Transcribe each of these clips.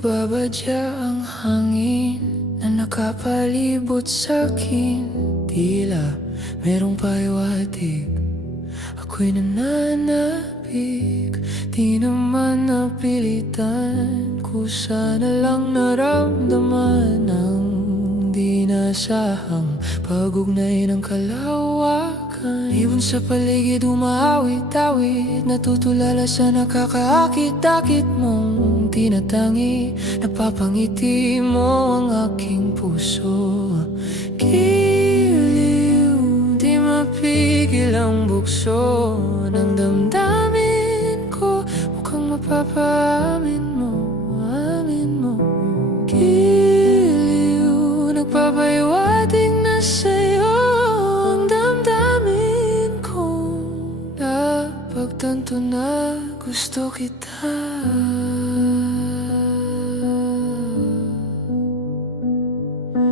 Nagbabadya ang hangin na nakapalibot sa'kin. Tila merong pahiwatig, ako'y nananabik. Di naman napilitan, kusa na lang naramdaman ang di nasahang pag-ugnay ng kalawakan. Ibon sa paligid umaawit-awit, natutulala sa nakakaakit-akit mong tinatangi. Napapangiti mo ang aking puso. Giliw, di mapigil ang bukso ng damdamin ko. Mukhang mapapaamin mo, amin mo. Giliw, nagpapahiwatig na sa'yo ang damdamin ko. Napagtanto na gusto kita.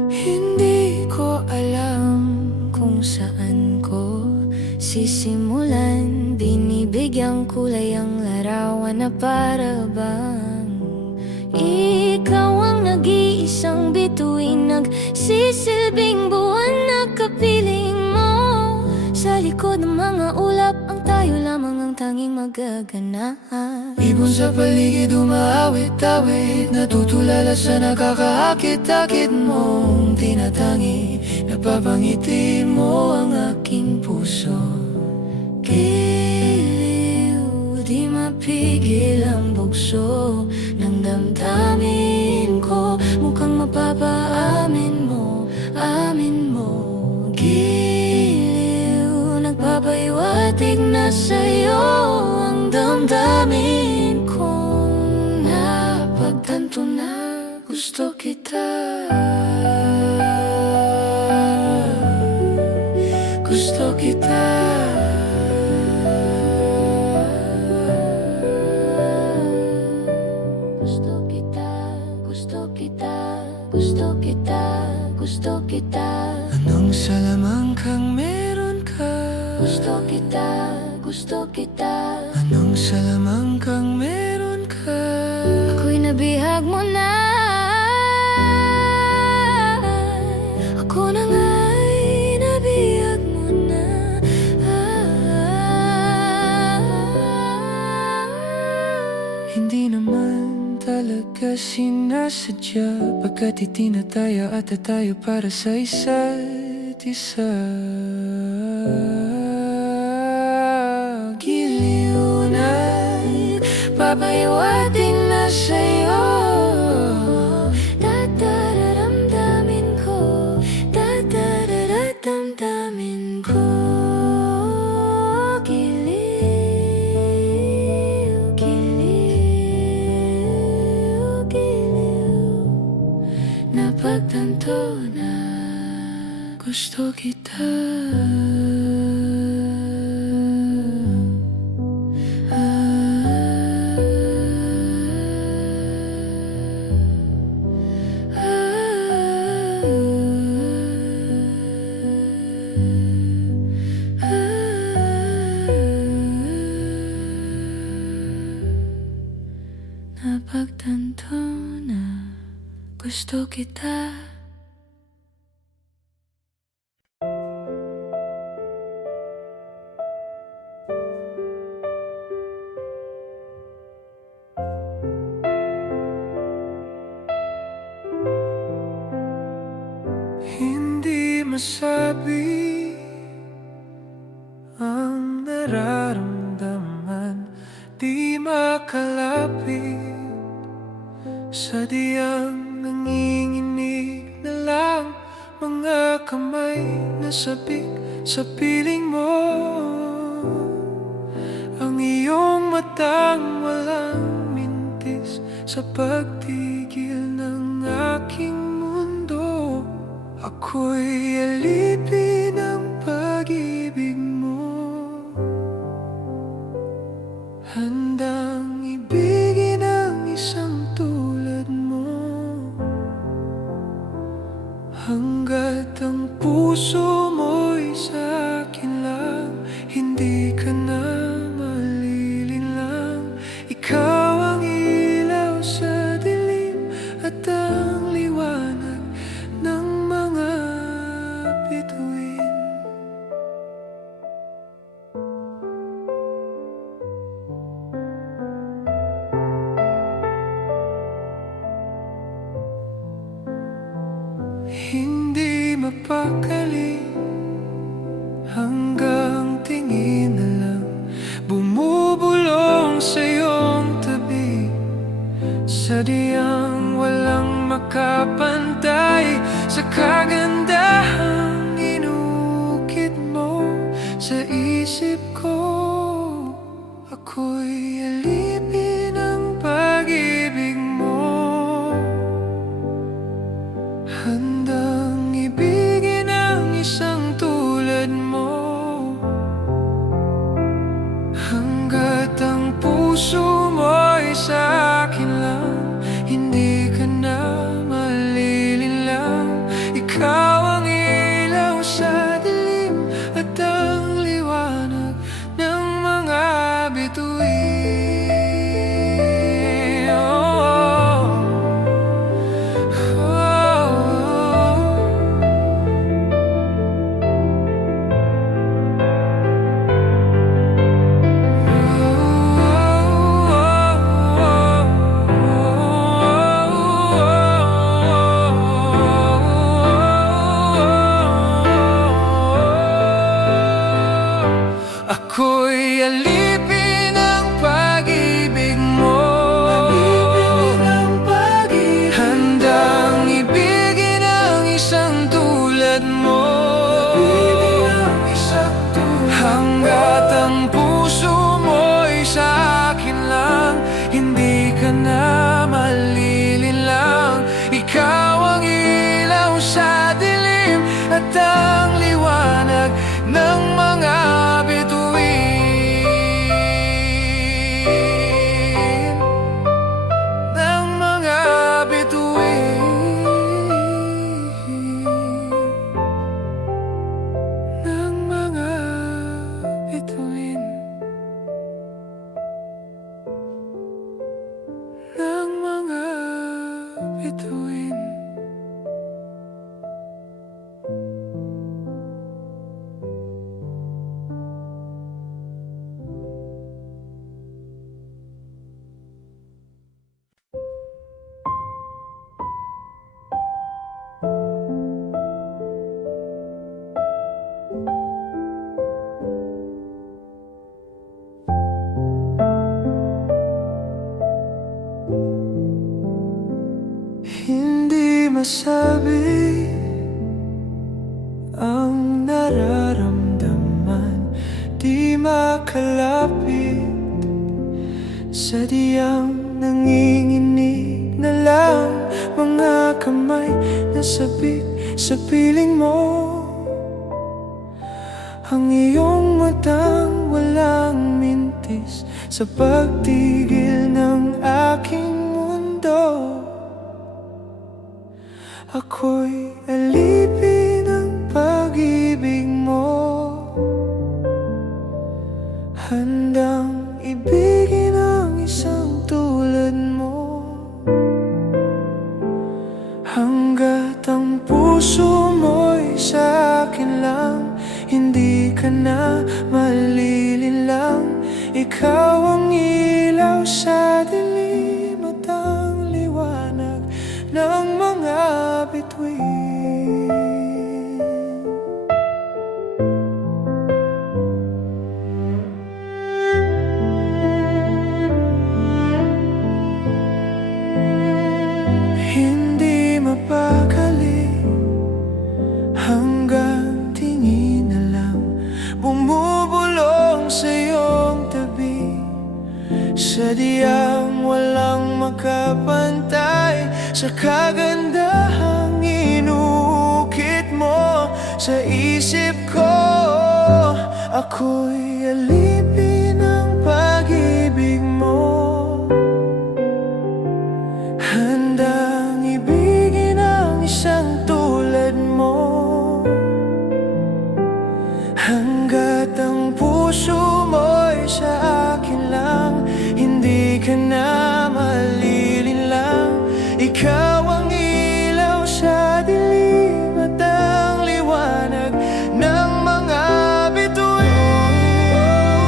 Hindi ko alam kung saan ko sisimulan. Binibigyang kulay ang larawan na para bang ikaw ang nag-iisang bituin, nagsisilbing buwan na kapiling mo. Sa likod ng mga ulap, ang tayo lamang ang tanging magaganap. Ibon sa paligid umaawit-awit, natutulala sa nakakaakit-akit mong tinatangi. Napapangiti mo ang aking puso. Giliw, di mapigil ang bugso ng damdamin ko. Mukhang mapapaamin mo, amin mo. Giliw, nagpapahiwatig na sa'yo ang damdamin kong napagtanto na gusto kita. Gusto kita. Gusto kita, gusto kita, gusto kita, gusto kita. Anong salamangkang meron ka? Gusto kita, gusto kita. Anong salamangkang meron ka? Ako'y nabihag mo na. Ako na nga'y nabihag mo na. Hindi naman talaga sinasadya, pagkat itinataya at tayo para sa isa't isa. Giliw na papahiwatig na sa'yo. Dadararamdamin ko, dadararamdamin ko. Giliw, giliw, giliw. Napagtanto na gusto kita. Napagtanto na gusto kita. Hindi masabi ang nararamdaman, di makalapit. Sadyang nanginginig na lang mga kamay na sabik sa piling mo. Ang iyong matang walang mintis sa pagtigil ng aking mundo. Ako'y alipin ng pag-ibig mo, handang ibigin ang isang tulad mo. Hanggat ang puso mo'y sa'kin lang, hindi ka na malilinlang. Ikaw ang ilaw sa dilim alipin ang pag-ibig mo. Handang ibigin ang isang tulad mo. Hanggat ang puso mo'y sa akin lang, hindi ka na malilinlang. Ikaw ang ilaw sa dilim at ang liwanag ng mga bituin. Ng mga bituin. Ng mga bituin. Ng mga bituin. Hindi masabi ang nararamdaman, di makalapit, sadyang nanginginig na lang mga kamay na sabik sa piling mo. Ang iyong matang walang mintis sa pagtigil ng aking mundo. Ako'y alipin ng pag-ibig mo. Handang ibigin ang isang tulad mo. Hanggat ang puso mo'y sa akin lang, hindi ka na malilinlang. Ikaw ang ilaw sa dilim at ang liwanag ng mga bituin. Hindi mapakali hanggang tingin na lang bumubulong sa iyong tabi. Sadyang walang makapantay sa kagandahang inukit mo sa isip ko. Ako'y alipin ng pag-ibig mo. Handang ibigin ang isang tulad mo. Hanggat ang puso mo'y sa akin lang, hindi ka na malilinlang. Ikaw ang ilaw sa dilim at ang liwanag ng mga bituin.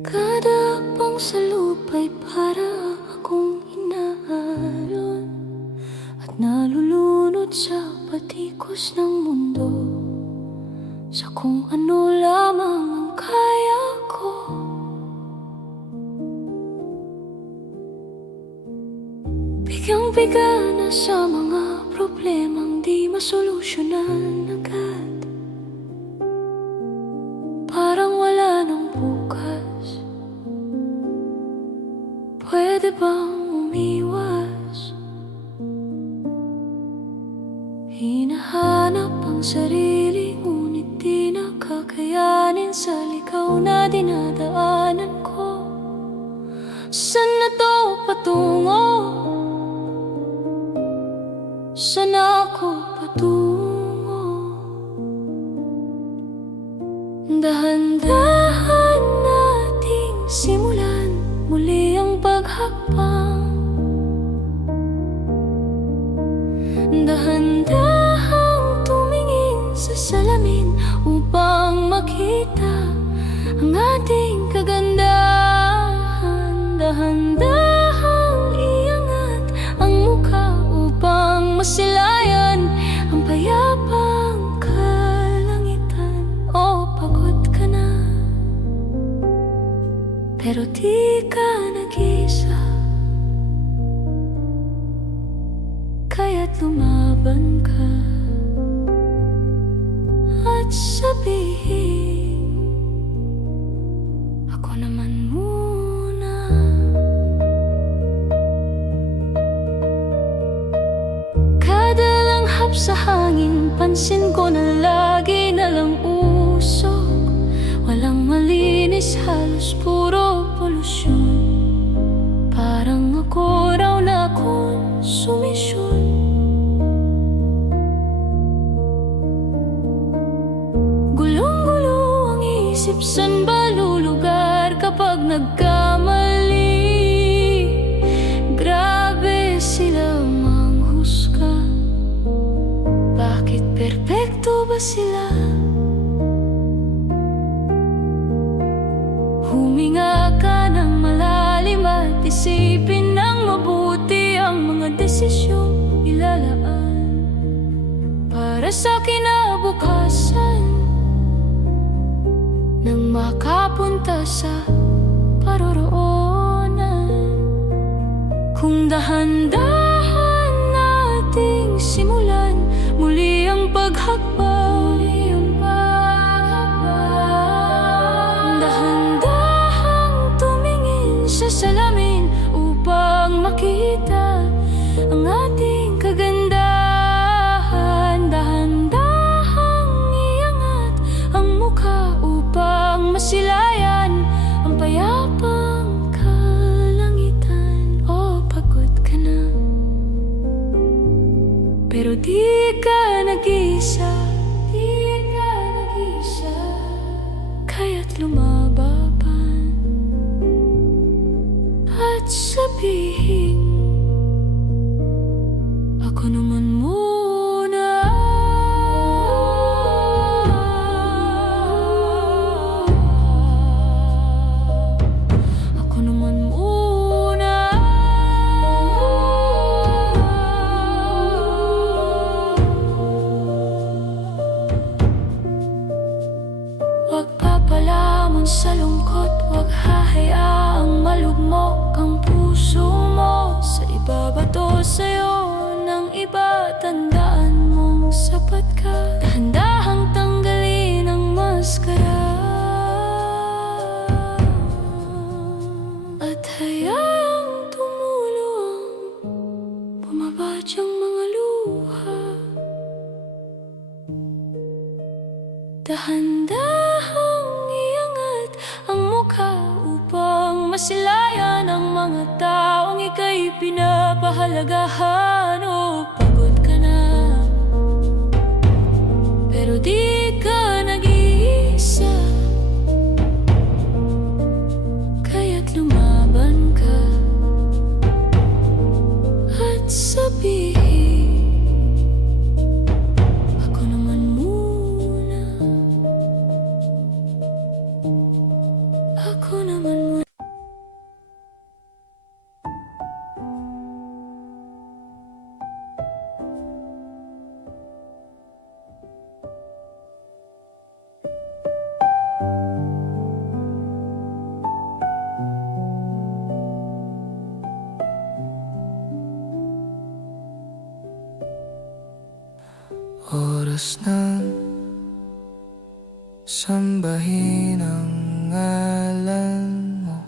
Kada akbang sa lupa'y para akong inaalon at nalulunod sa patikos ng mundo, sa kung ano lamang ang kaya ko. Bigyang-biga na sa mga problemang di masolusyonan agad. Parang wala nang bukas. Pwede bang umiwas? Hinahanap ang sarili, ngunit di nakakayanin sa ligaw na dinadaanan ko. Saan na to patungo? Saan ako patungo? Dahan-dahan nating simulan muli ang paghakbang. Dahan-dahang tumingin sa salamin upang makita ang ating kagandahan. Dahan-dahang iangat ang mukha upang masilayan ang payapang kalangitan. O pagod ka na, pero di ka nag-isa, kaya't lumaban ka at sabihin, ako naman muna. Kada langhap sa hangin, pansin ko na lagi na lang usok. Walang malinis, halos puro polusyon. Parang ako raw na konsumisyon. Gulong-gulo ang isip, san ba lulugar kapag nagkamali? Grabe sila manghusga. Bakit perpekto ba sila? Huminga ka ng malalim at isipin ng mabuti ang mga desisyong ilalaan para sa kinabukasan, nang makapunta sa paroroonan. Kung dahan-dahan nating simulan muli ang paghakbang. Salamin upang makita ang ating kagandahan. Dahan-dahang iangat ang mukha upang masilayan ang payapang kalangitan. O pagod ka na, pero di ka nag-isa, kaya't lumaban at sabihin, ako naman muna. Ako naman muna. Huwag papalamon sa lungkot, huwag hahayaang malugmok ang puso mo sa ibabato sa'yo ng iba. Tandaan mong sapat ka. Dahan-dahang tanggalin ang maskara at hayaang tumulo ang bumabadyang mga luha. Dahan-dahang iangat ang mukha upang masilayan ang mga taong ika'y pinapahalagahan. O pagod ka na, pero di ka nag-iisa, kaya't lumaban ka at sabihin, ako naman muna. Ako naman malaman mo. Oras na sambahin ang ngalan mo.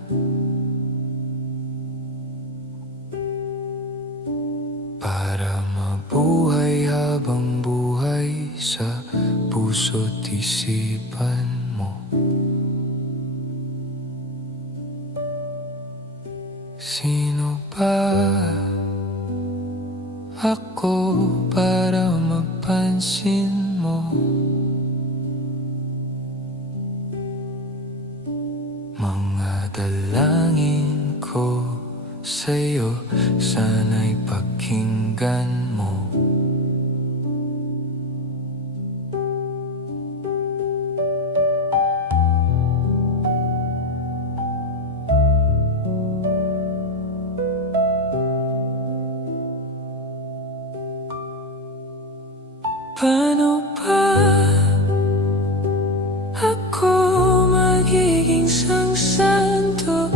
Para mabuhay habang buhay sa puso't isipan mo. Sino ba ako para mapansin mo? Mga dalangin ko sa'yo, sana'y pakinggan mo. Paano ba ako magiging santo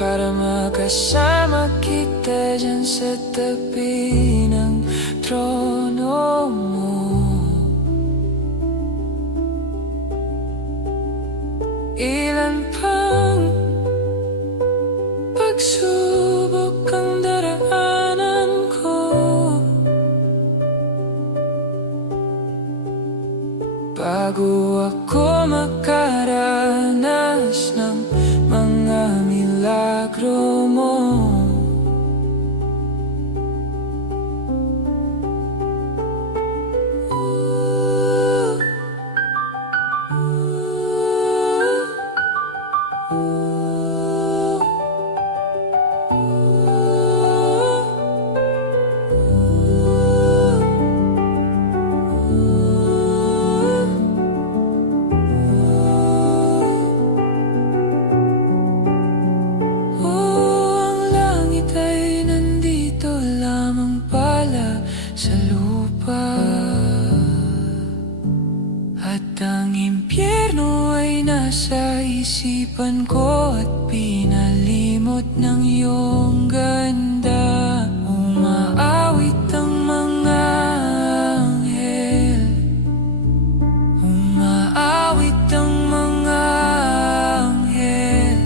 para makasama kita dyan sa tabi ng trono mo? Ilan pang pagsubok ang daraanan ko bago ako makaranas ng mga milagro mo. Sa lupa at ang impyerno ay nasa isipan ko at pinalimot ng iyong ganda. Umaawit ang mga anghel, umaawit ang mga anghel,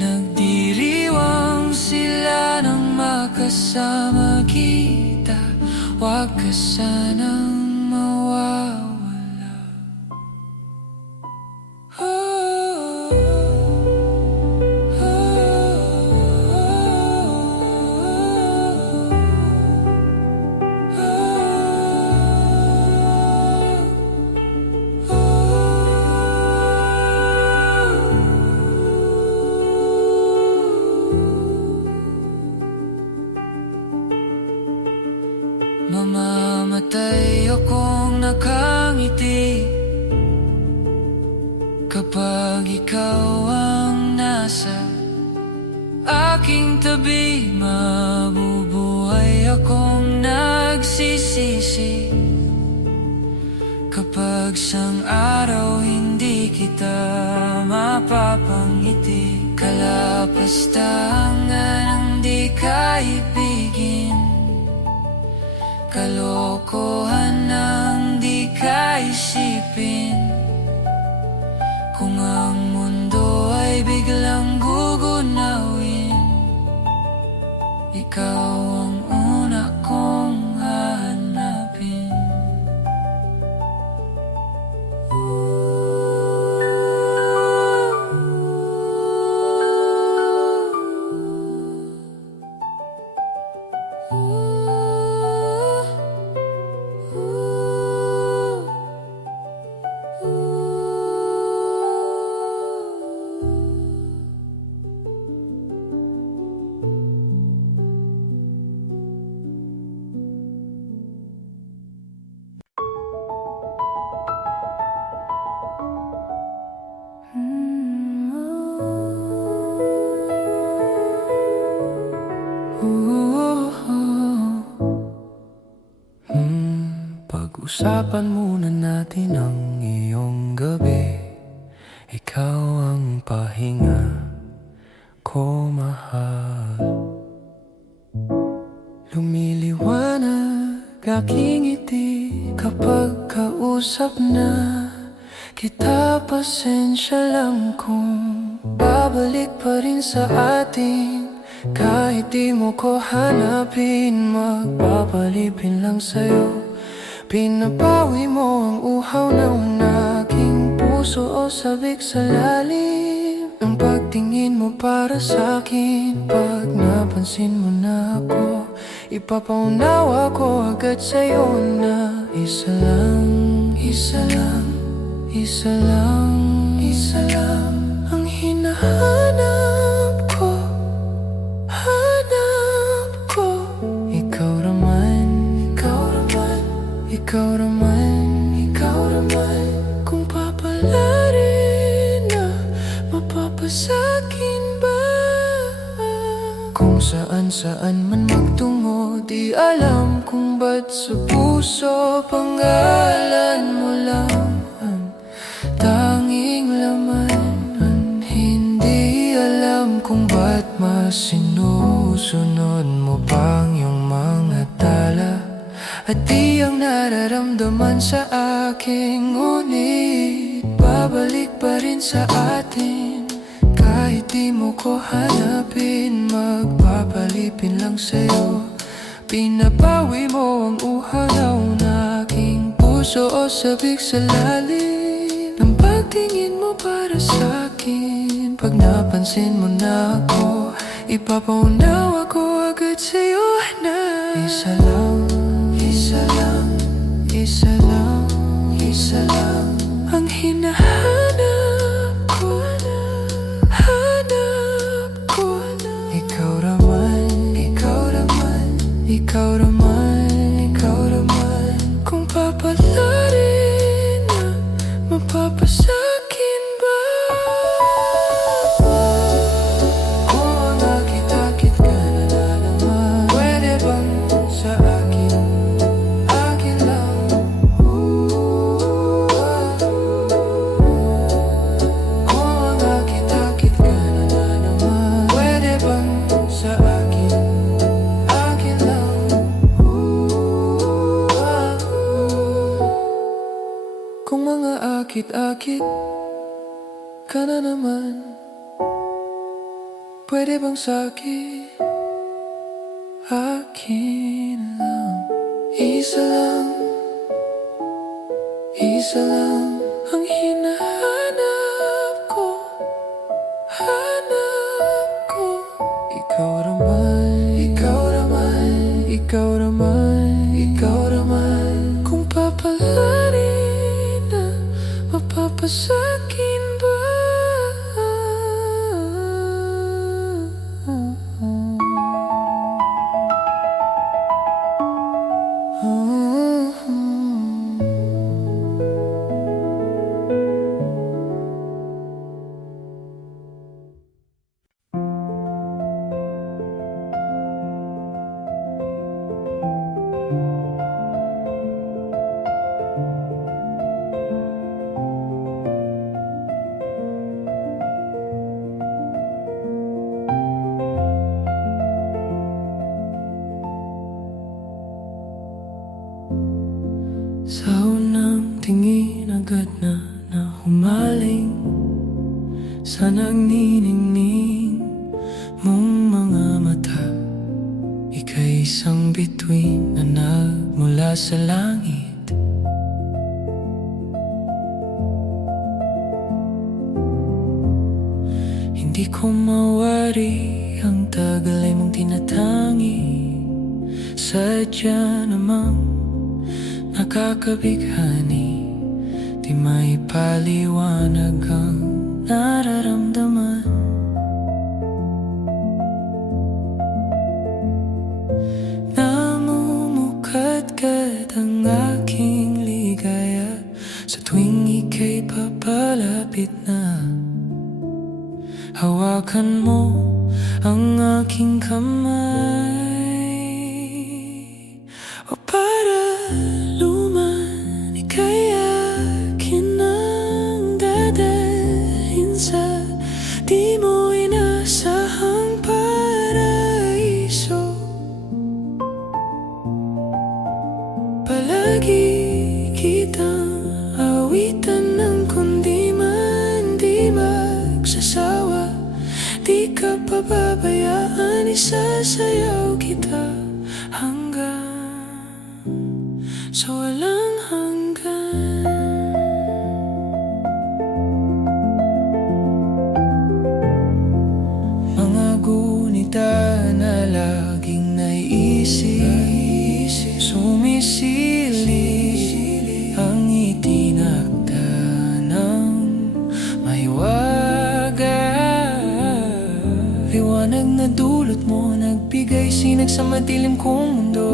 nagdiriwang sila ng makasama kita. Huwag ka sanang mawawala. Mamamatay akong nakangiti kapag ikaw ang nasa aking tabi. Mabubuhay akong nagsisisi kapag sang araw hindi kita mapapangiti. Kalapastangan ang di kaibigin, kalokohan ang di kaisipin. Kung ang mundo ay biglang gugunawin, ikaw ang una kong hahanapin. Pag-usapan muna natin ang iyong gabi. Ikaw ang pahinga ko, mahal. Lumiliwanag aking ngiti kapag kausap na kita. Pasensya lang kung babalik pa rin sa atin. Kahit di mo ko hanapin, magpapalipin lang sa'yo. Pinapawi mo ang uhaw ng aking puso o sabik sa lalim ng pagtingin mo para sa'kin. Pag napansin mo na ako, ipapaunawa ko agad sa'yo na isa lang, isa lang, isa lang, isa lang ang hinahanap ko, hanap ko. Ikaw naman, ikaw naman, ikaw naman, ikaw naman. Kung papalarin na mapapasakin ba? Kung saan-saan man magtungo, di alam kung ba't sa puso pangalan mo lang ang tanging laman. Hindi alam kung ba't mas sinusunod mo pang yung mga tala at di ang nararamdaman sa akin. Ngunit babalik pa rin sa atin. Kahit di mo ko hanapin, magpapalipin lang sa'yo. Pinapawi mo ang uhaw ng aking puso o sabik sa lalim ng pagtingin mo para sa'kin. Pag napansin mo na ako, ipapaunawa ko agad sa'yo na isa lang, isa lang, isa lang, isa lang ang hinahanap ko, hanap ko. Ikaw naman, ikaw naman, ikaw naman, ikaw naman. Kung papalarin na mapapasakin ba? Kung nakita-kit ka na naman, pwede bang sa akin, akin lang? Kung nakita-kit ka na naman, pwede bang sa akin, akin lang? Kung mga akit-akit ka na naman, pwede bang sa'kin, akin lang? Isa lang, isa lang ang hinahanap ko, hanap ko. Ikaw naman, ikaw naman, ikaw naman, ikaw naman. Kung papalarin na mapapasakin ba? Sa unang tingin agad na humaling sa nagniningning mong mga mata. Ika'y isang bituin na nagmula sa langit. Hindi ko mawari ang tagal ay mong tinatangi. Sadya namang nakakabighani, di maipaliwanag ang nararamdaman. Namumukadkad ang aking ligaya sa tuwing ika'y papalapit na. Hawakan mo ang aking kamay, o para luman isasayaw kita hanggang sa walang hanggan. Mga gunita na laging naiisip, sumisili ang itinakda ng mahiwaga. Liwanag na dulot mo, nagbigay sinag sa madilim kong mundo.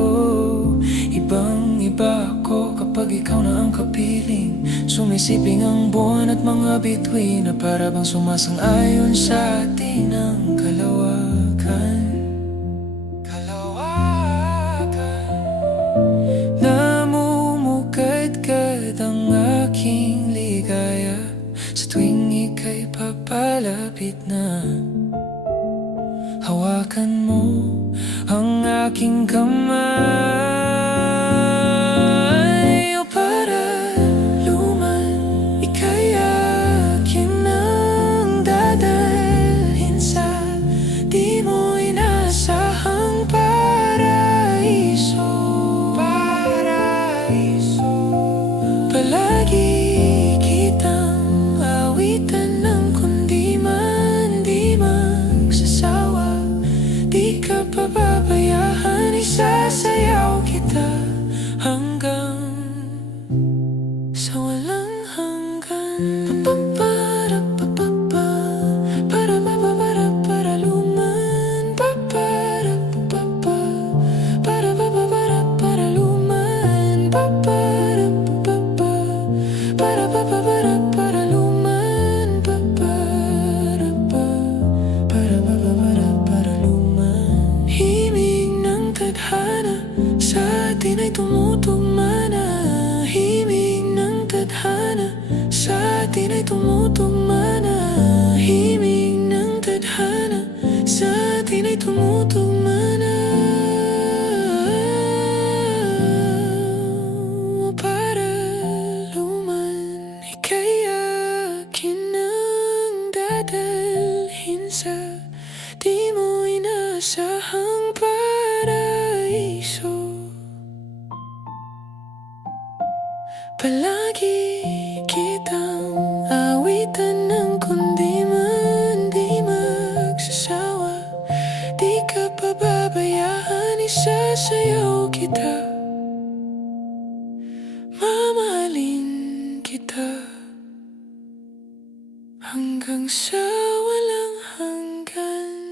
Ibang iba ako kapag ikaw na ang kapiling. Sumisiping ang buwan at mga bituin na para bang sumasang-ayon sa atin ang kalawakan. Namumukadkad ang aking ligaya sa tuwing ika'y papalapit na. Hawakan mo ang aking kamay, o para luman, ika'y akin nang dadalhin sa di mo inasahang paraiso. Palagi kitang awitan ng kundi man di magsasawa. Di ka pababayaan, isasayaw kita hanggang sa walang hanggan. Para luman. Para luman. Para luman. Himig ng tadhana sa atin ay tumutugma na. Himig ng tadhana sa atin ay tumutugma na. Himig ng tadhana sa atin ay tumutugma na. Para luman, ika'y akin nang dadalhin sa di mo inasahang paraiso. Palagi kitang awitan ng kundi man di magsasawa. Di ka pababayaan, isasayaw kita, mamahalin kita hanggang sa walang hanggan.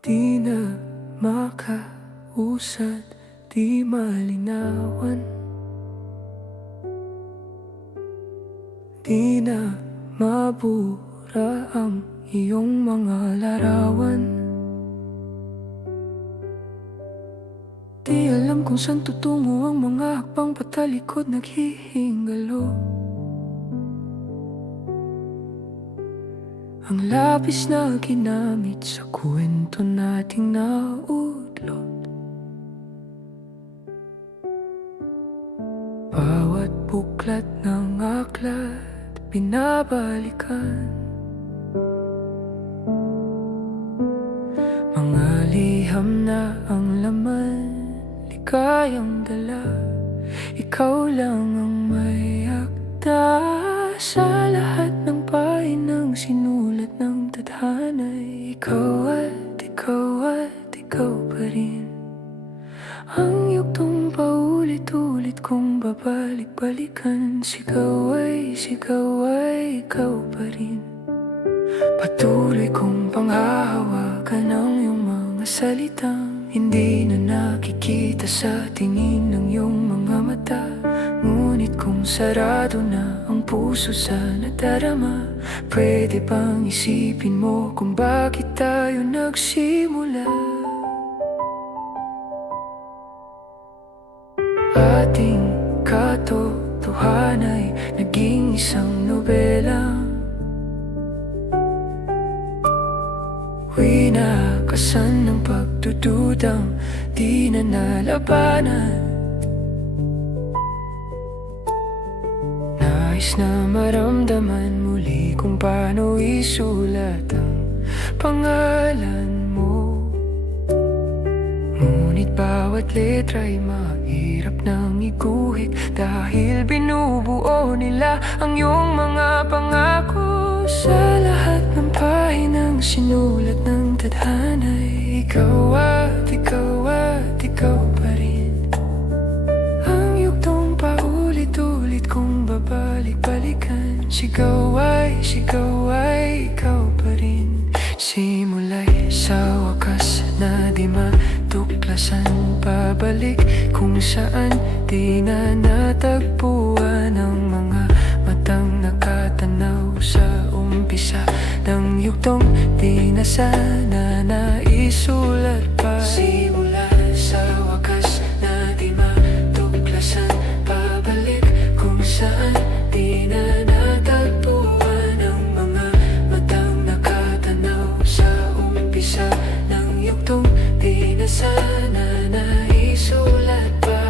Di na makausad, di malinawan. Di na mabura ang iyong mga larawan. Di alam kung saan tutungo ang mga hakbang patalikod naghihingalo. Ang lapis na ginamit sa kwento nating naudlot. Bawat buklat ng aklat binabalikan. Mga liham na ang laman, ligayang dala. Ikaw lang ang may akda sa lahat ng pahinang sinulat ng tadhana. Ikaw at ikaw pa rin ang yugtong paulit-ulit kong babalik-balikan. Sigaw ay ikaw pa rin. Patuloy kong panghahawakan ang iyong mga salitang hindi na nakikita sa tingin ng iyong mga mata. Ngunit kung sarado na ang puso sa nadarama, pwede bang isipin mo kung bakit tayo nagsimula? Ating katotohanan katotohanay naging isang nobela. Winakasan ng pagdududang di na nalabanan. Nais na maramdaman muli kung paano isulat ang pangalan mo. Ngunit bawat letra'y mahirap nang iguhit, dahil binubuo nila ang iyong mga pangako. Sa lahat ng pahinang sinulat ng tadhana'y ikaw at ikaw pa rin. Ang yugtong paulit-ulit kong babalik-balikan. Sigaw ay ikaw pa rin. Simula'y sa wakas na di matuklasan, pabalik kung saan di na natagpuan ang mga matang nakatanaw sa umpisa ng yugtong di na sana naisulat pa. Simula sa wakas na di matuklasan, pabalik kung saan di na natagpuan ang mga matang nakatanaw sa umpisa ng yugtong di na sana naisulat pa.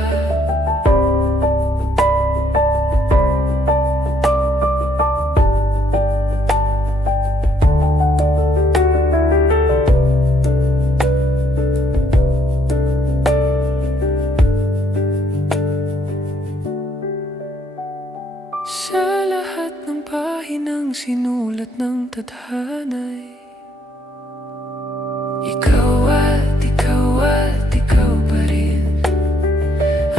Sa lahat ng pahinang sinulat ng tadhana'y ikaw at ikaw pa rin.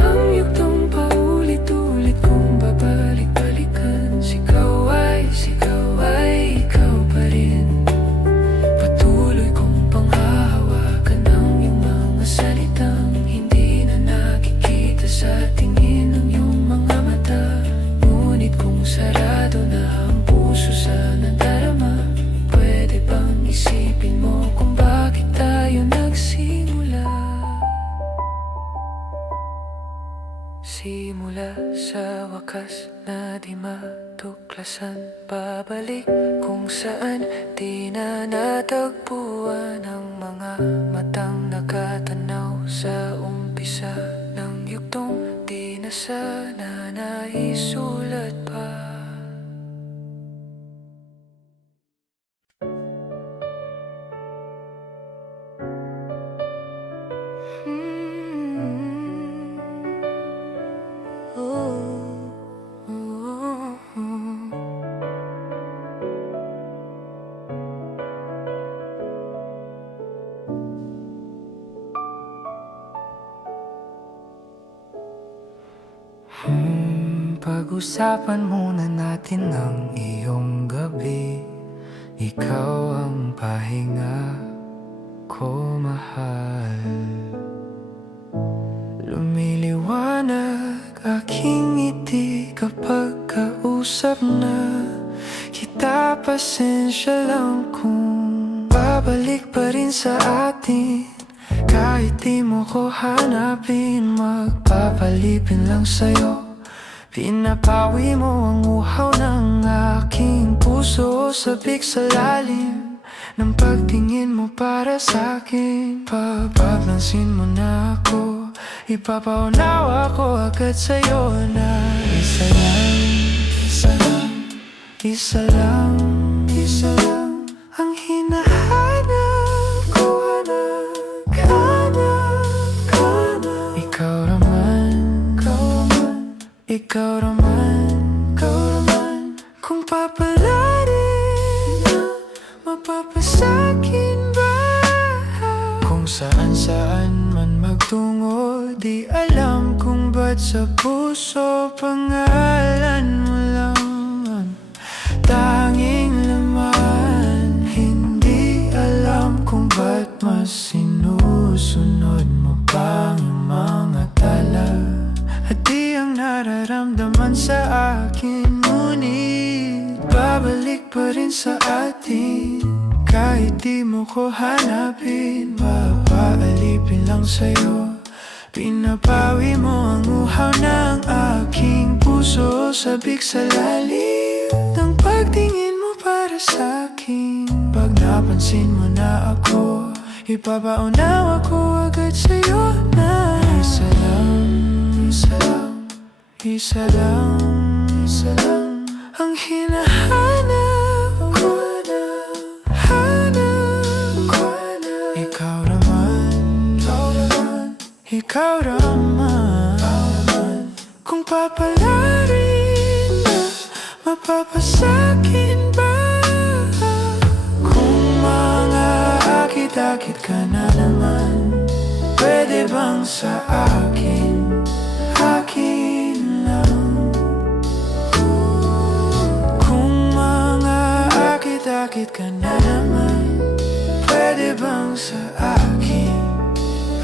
Ang yugtong paulit-ulit kong babalik-balikan. Sigaw ay ikaw pa rin. Patuloy kong panghahawakan ang iyong mga salitang hindi na nakikita sa tingin ng iyong mga mata. Ngunit kung sarado na ang puso sa nadarama, pwede bang isipin mo kung bakit tayo nagsimula? Simula sa wakas na di matuklasan, babalik kung saan di na natagpuan ang mga matang nakatanaw sa umpisa ng yugtong di na sana naisulat pa. Pag-usapan muna natin ang iyong gabi. Ikaw ang pahinga ko, mahal. Lumiliwanag aking ngiti kapag kausap na kita. Pasensya lang kung babalik pa rin sa atin. Kahit di mo ko hanapin, magpapalipin lang sa'yo. Pinapawi mo ang uhaw ng aking puso, sabik sa lalim ng pagtingin mo para sa'kin. Papapansin mo na ako, ipapaunawa ko agad sa'yo na isa lang ang hinahanap ko. Ikaw naman, kung papalarin na mapapasakin ba? Kung saan man magtungo, di alam kung ba't sa puso pangalan mo lang ang tanging laman. Hindi alam kung ba't mas sinusunod mo pa ang mga tala at di ang nararamdaman sa akin. Ngunit babalik pa rin sa atin. Kahit di mo ko hanapin, papaalipin lang sa'yo. Pinapawi mo ang uhaw ng aking puso. puso sabik sa lalim ng pagtingin mo para sa'kin. Pag napansin mo na ako, ipapaunawa ko agad sa'yo na isa lang, isa lang, isa lang, isa lang ang hinahanap ko na, hanap ko na. Ikaw naman, ikaw naman, ikaw naman. Kung papalarin na, mapapasakin ba? Kung mga akit-akit ka na naman, pwede bang sa akin, akin lang? Kung mga akit-akit ka na naman, pwede bang sa akin,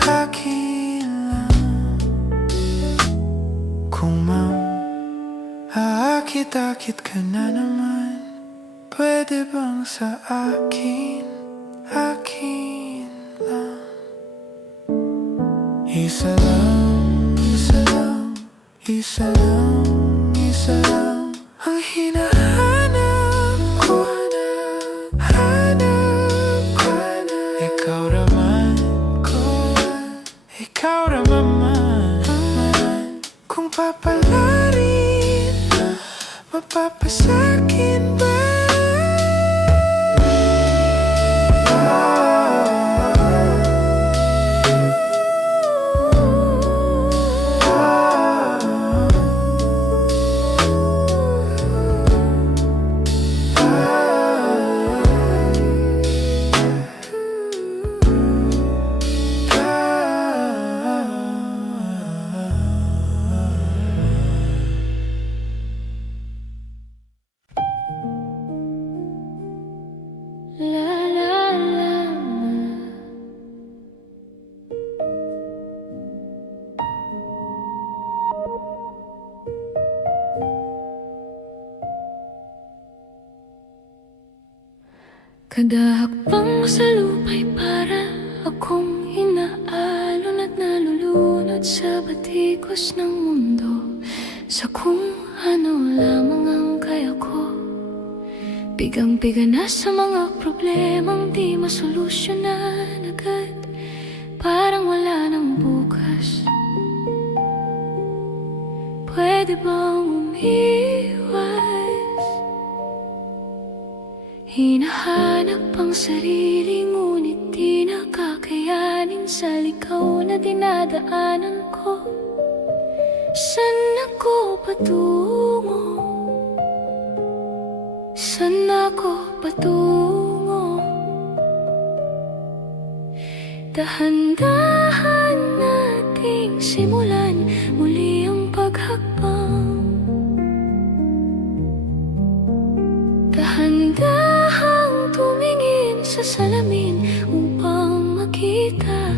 akin lang? Kung aakit-akit ka na naman, pwede bang sa akin, akin lang? Isa lang, isa lang, isa lang, isa lang ang hinahanap ko na, hanap ko na. Ikaw naman, ikaw naman. Kung papalarin na, mapapasakin ba? La la la. Kada hakbang sa lupa'y para akong inaalon at nalulunod sa batikos ng mundo, sa kung ano lamang ang kaya ko. Bigang-biga na sa mga problemang di masolusyonan agad, parang wala nang bukas. Pwede bang umiwas? Hinahanap ang sarili, ngunit di nakakayanin sa ligaw na dinadaanan ko. Saan ako patungo? Saan ako patungo? Dahan-dahan nating simulan muli ang paghakbang. Dahan-dahang tumingin sa salamin upang makita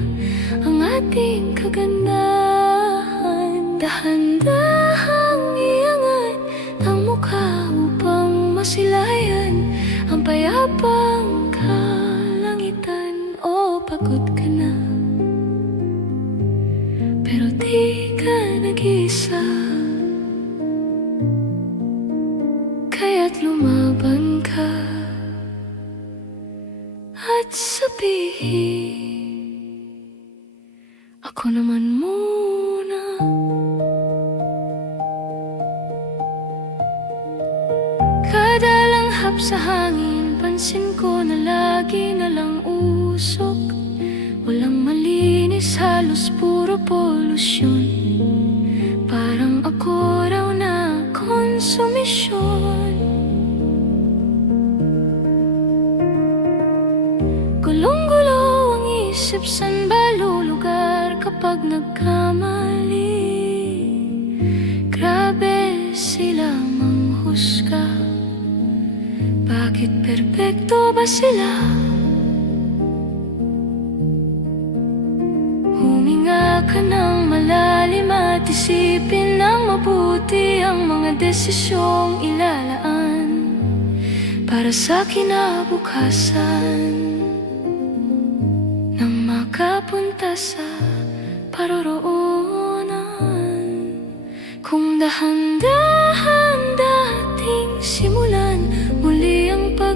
ang ating kagandahan. Dahan-dahang iangat ang mukha upang masilayan ang payapang kalangitan. O pagod ka na, pero di ka nag-isa, kaya't lumaban ka at sabihin, ako naman muna. Kada langhap sa hangin, pansin ko na lagi na lang usok. Walang malinis, halos puro polusyon. Parang ako raw na konsumisyon. Gulong-gulo ang isip, saan ba lulugar kapag nagkamali? Grabe sila manghusga. Bakit perpekto ba sila? Huminga ka ng malalim at isipin ng mabuti ang mga desisyong ilalaan para sa kinabukasan, nang makapunta sa paroroonan. Kung dahan-dahan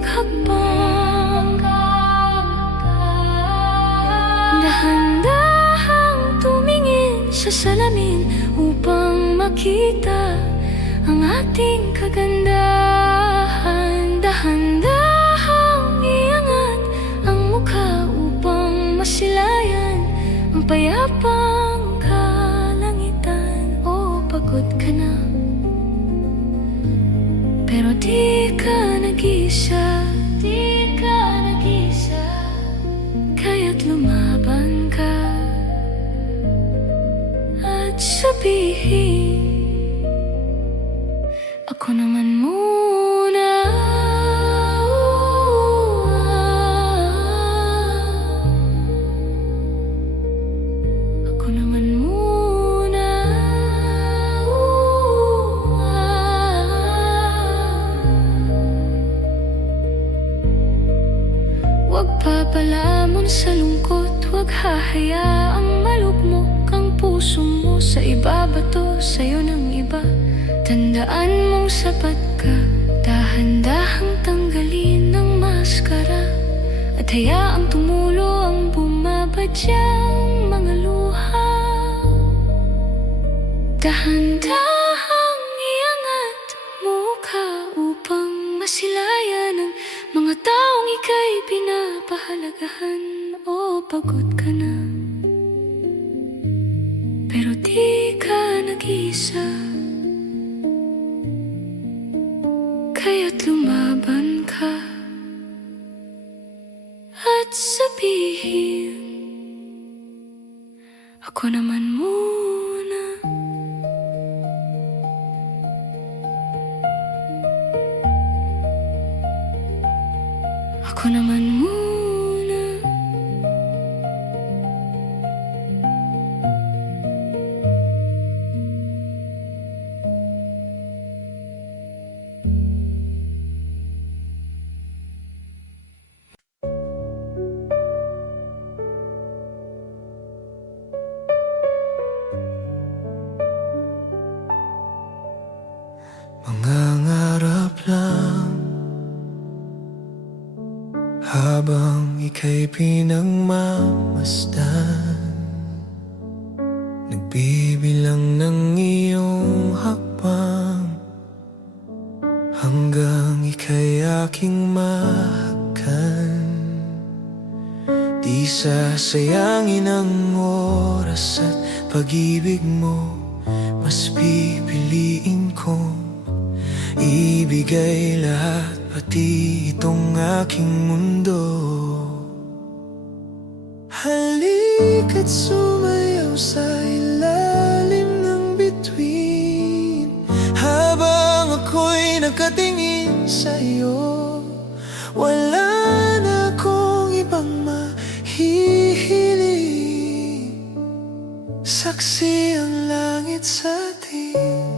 hakbang. Dahan-dahang tumingin sa salamin upang makita ang ating kagandahan. Dahan-dahang iangat ang mukha upang masilayan ang payapang kalangitan. O pagod ka na, pero di ka nag-isa, di ka nag-isa, kaya't lumaban ka at sabihin, ako naman muna. Ako naman muna. Huwag papalamon sa lungkot, huwag hahayaang malugmok ang puso mo sa ibabato sa'yo ng iba. Tandaan mong sapat ka, dahan-dahang tanggalin ang maskara at hayaang tumulo ang bumabadyang mga luha. Dahan-dahang iangat mukha upang masilayan ang mga taong ika'y pinapahalagahan. O pagod ka na, pero di ka nag-isa, kaya't lumaban ka at sabihin, ako naman muna. Ako naman muna. Mangangarap lang habang ika'y pinagmamasdan, nagbibilang ng iyong hakbang hanggang ika'y aking mahakan. Di sasayangin ang oras at pag-ibig mo, mas pipiliin kong ibigay lahat, pati itong aking mundo. Halika't sumayaw sa ilalim ng bituin habang ako'y nakatingin sa'yo. Wala na akong ibang mahihiling, saksi ang langit sa atin.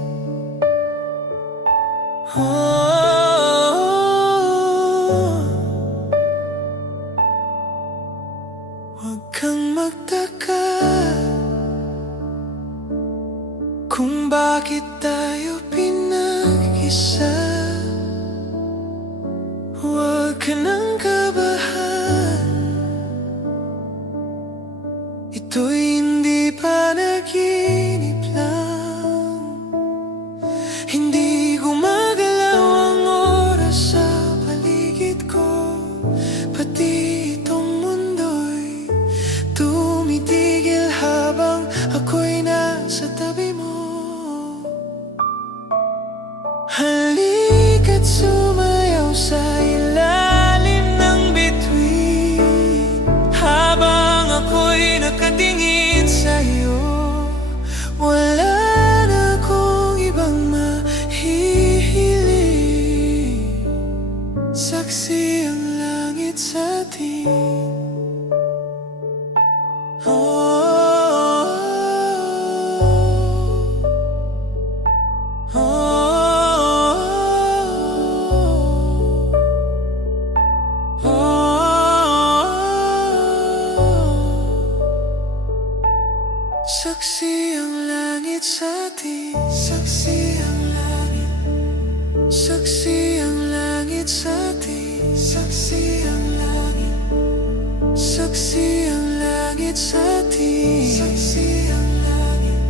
Huwag kang magtaka kung bakit tayo pinag-isa. Huwag ka nang kabahan, ito'y hindi panaginip lang. Hindi gumagalaw ang oras sa paligid ko, pati itong mundo'y tumitigil habang ako'y nasa tabi mo. Halika't sumayaw sa ilalim ng bituin habang ako'y nakatingin sa'yo. Wala na akong ibang mahihiling, saksi ang langit sa atin. Saksi ang langit sa atin, saksi ang langit, saksi ang langit sa atin, Saksi ang langit, saksi ang langit sa atin. Saksi ang langit,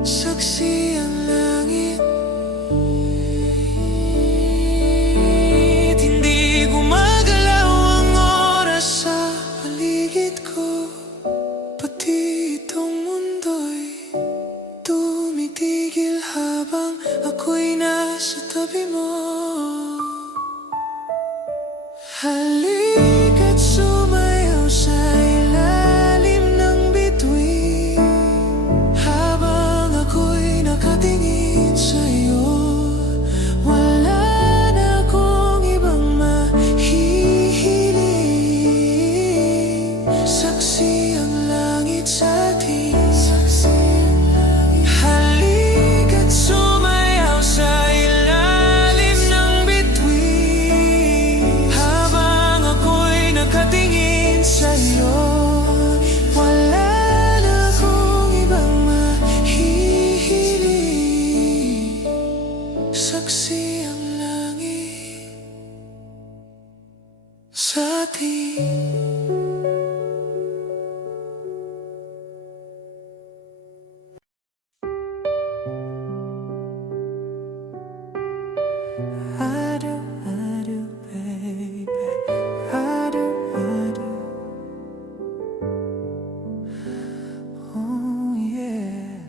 saksi ang langit. Hindi gumagalaw ang oras sa paligid ko, pati itong mundo'y tumitigil habang ako'y nasa tabi mo. Halika't sumayaw sa ilalim ng bituin, habang ako'y nakatingin sa'yo. Wala na akong ibang mahihiling. Saksi ang langit sa atin. Saksi ang langit. Halika't sumayaw sa ilalim ng bituin, habang ako'y nakatingin sa'yo. Wala na akong ibang mahihiling. Saksi ang langit sa atin. I do, baby. I do. Oh, yeah.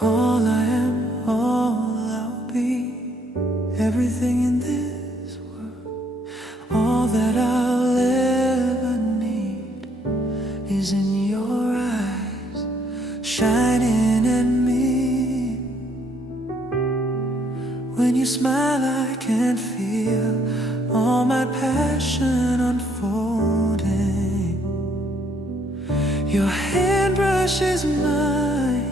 All I am, all I'll be, everything in this world, all that I'll ever need is in your eyes, shining at me. When you smile, I can feel all my passion unfolding. Your hand brushes mine,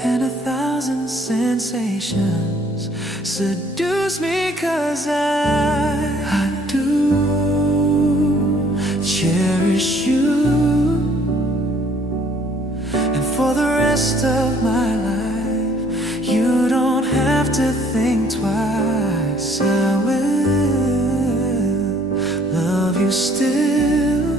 and 1,000 sensations seduce me, 'cause I do cherish you. And for the rest of my life, you don't have to think twice. I will love you still.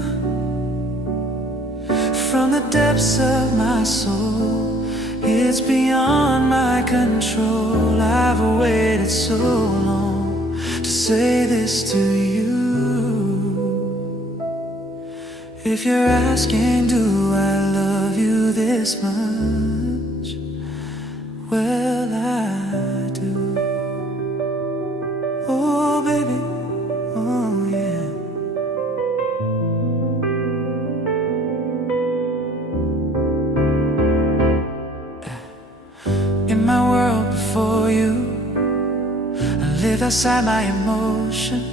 From the depths of my soul, it's beyond my control. I've waited so long to say this to you. If you're asking, do I love you this much? Well, I do. Oh, baby, oh, yeah. In my world before you, I lived outside my emotions.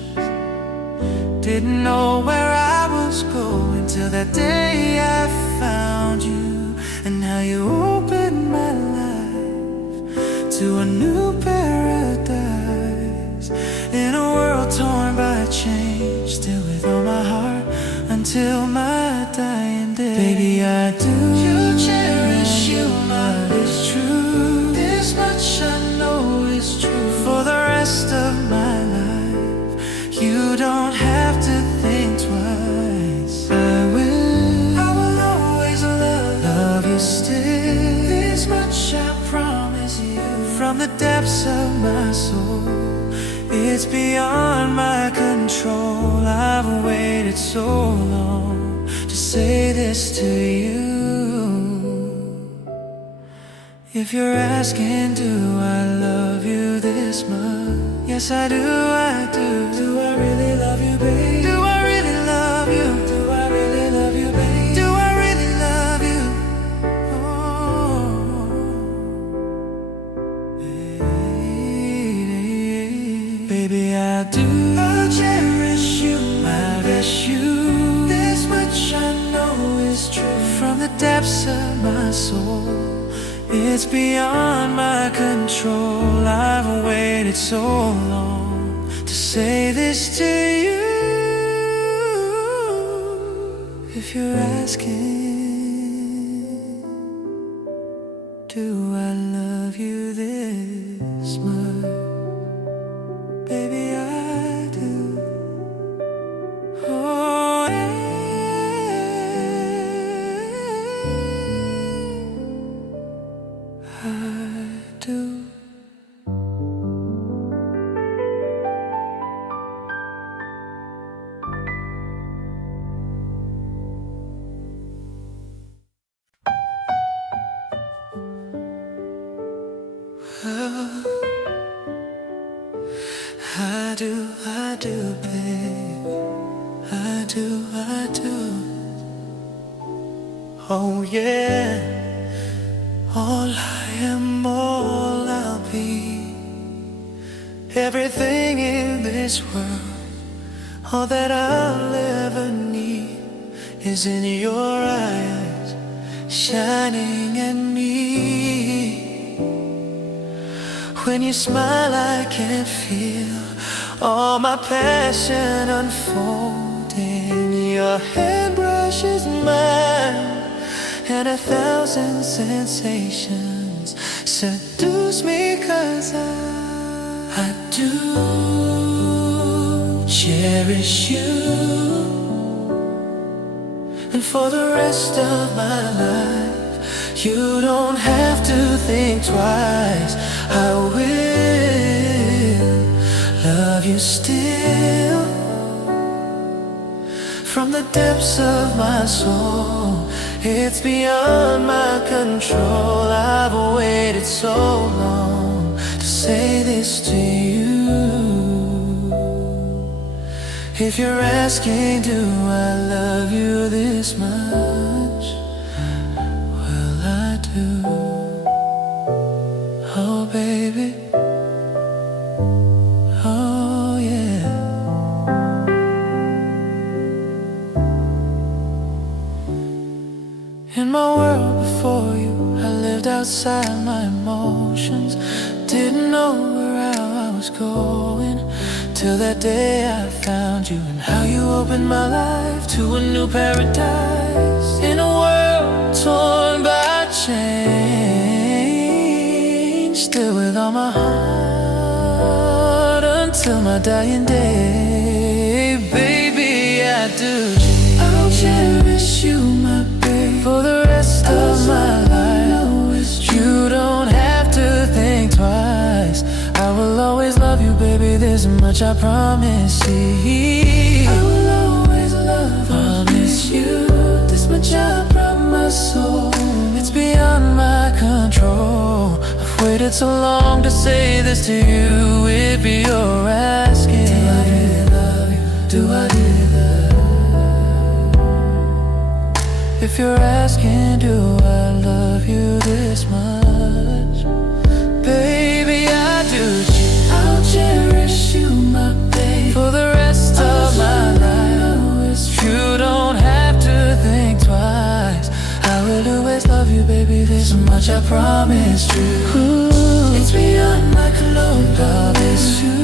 Didn't know where I was going till that day I found you. And how you opened my life to a new paradise. In a world torn by change, still with all my heart until my dying day. Baby, I do. You cherish you, my love is true. This much I know is true. For the rest of my life, you don't have to think twice. I will always love you still. This much I promise you. From the depths of my soul, it's beyond my control. I've waited so long to say this to you. If you're asking, do I love you this much? Yes, I do, I do. Do I really love you, babe? Do I really love you? Do I really love you, babe? Do I really love you? Oh, baby, I do. I'll cherish you, my best you. This much I know is true. From the depths of my soul, it's beyond my control. I've waited so long to say this to you. If you're asking, do I love you this much? I do. Oh yeah, all I am, all I'll be. Everything in this world, all that I'll ever need is in your eyes, shining at me. When you smile, I can feel all my passion unfolding. Your hand brushes mine, and 1,000 sensations seduce me, 'cause I do cherish you. And for the rest of my life, you don't have to think twice. I will love you still. From the depths of my soul, it's beyond my control. I've waited so long to say this to you. If you're asking, do I love you this much? Well, I do. Oh, baby. Oh, yeah. In my world before you, I lived outside my emotions. Didn't know where I was going, till that day I found you, and how you opened my life to a new paradise. In a world torn by change, still with all my heart until my dying day. Baby, I do. I'll cherish you, my baby, for the rest of my life. You don't have to think twice. I will always love you, baby, this much I promise you. I will always promise you, this much I promise. So it's beyond my control. I've waited so long to say this to you. If you're asking, do I really love you? Do I really love you? If you're asking, do I love you this much? Baby, I do. I'll cherish you, my baby, for the rest of my life. You don't have to think twice. I will always love you, baby, this much I promise you. It's beyond my control, promise you.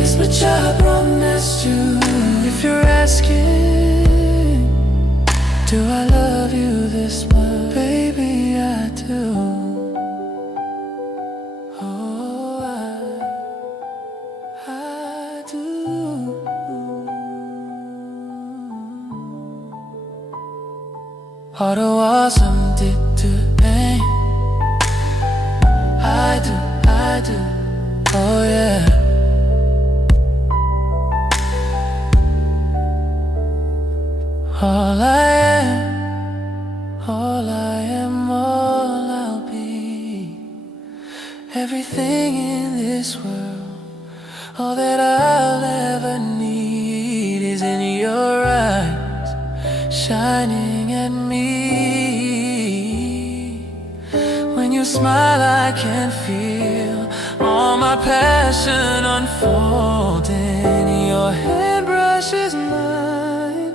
This much I promise you. If you're asking, do I love you this much? Baby, I do. All the walls I'm did to pain. I do, oh yeah. All I am, all I am, all I'll be. Everything in this world, all that I'll ever need is in your eyes, shining at me. When you smile, I can feel all my passion unfolding. Your hand brushes mine,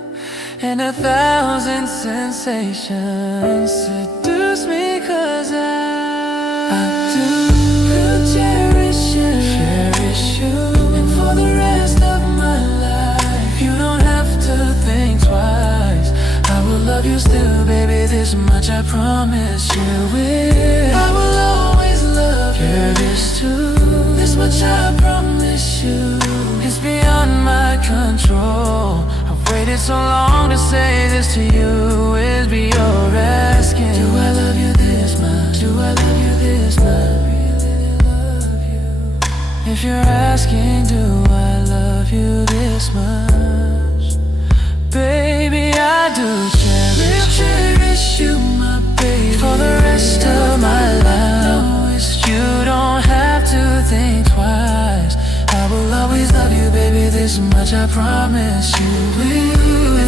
and 1,000 sensations seduce me, 'cause I do cherish you, and for the rest of my life, you don't have to think twice. I will love you still, baby, this much I promise you will. I will always love you, this too. This much I promise you. It's beyond my control. I've waited so long to say this to you. Is be your asking, do I love you this much? Do I love you this much? Really love you. If you're asking, do I love you this much? Baby, I do cherish you, my baby, for the rest of my life. You don't have to think twice. I will always love you, baby, this much I promise you will.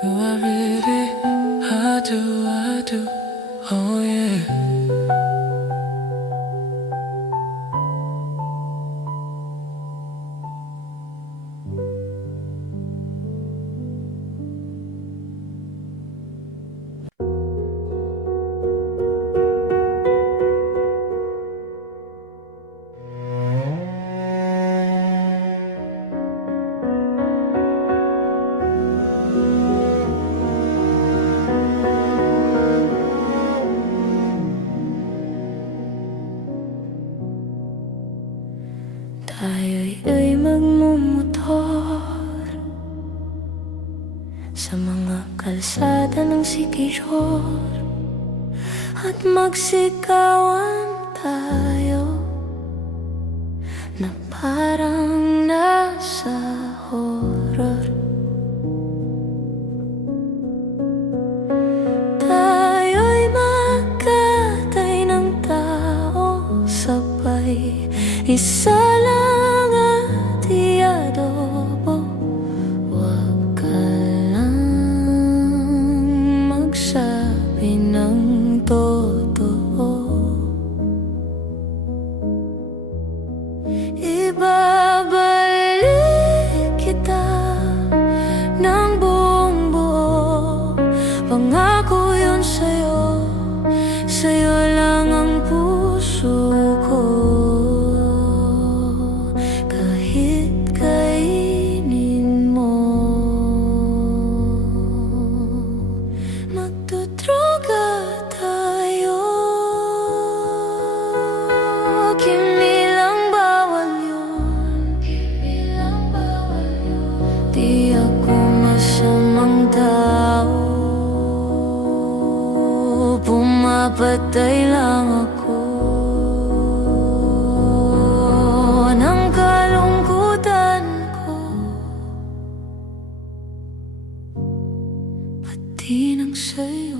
Do I really? I do, oh yeah. Tayo'y magmumotor sa mga kalsada ng Siquijor, at magsikawan tayo na parang nasa horror. Tayo'y magkatay ng tao sabay, isa lang at iadobo. Huwag ka lang magsabi ng totoo. Ibabalik kita ng buong buo. Pangako yun sa'yo, sa'yo lang ang puso ko. Kahit kainin mo, magdudroga tayo. Kinilang bawal yun, kinilang bawal yun. Di ako masamang tao, pumapatay lang ako ng kalungkutan ko, pati ng sayo.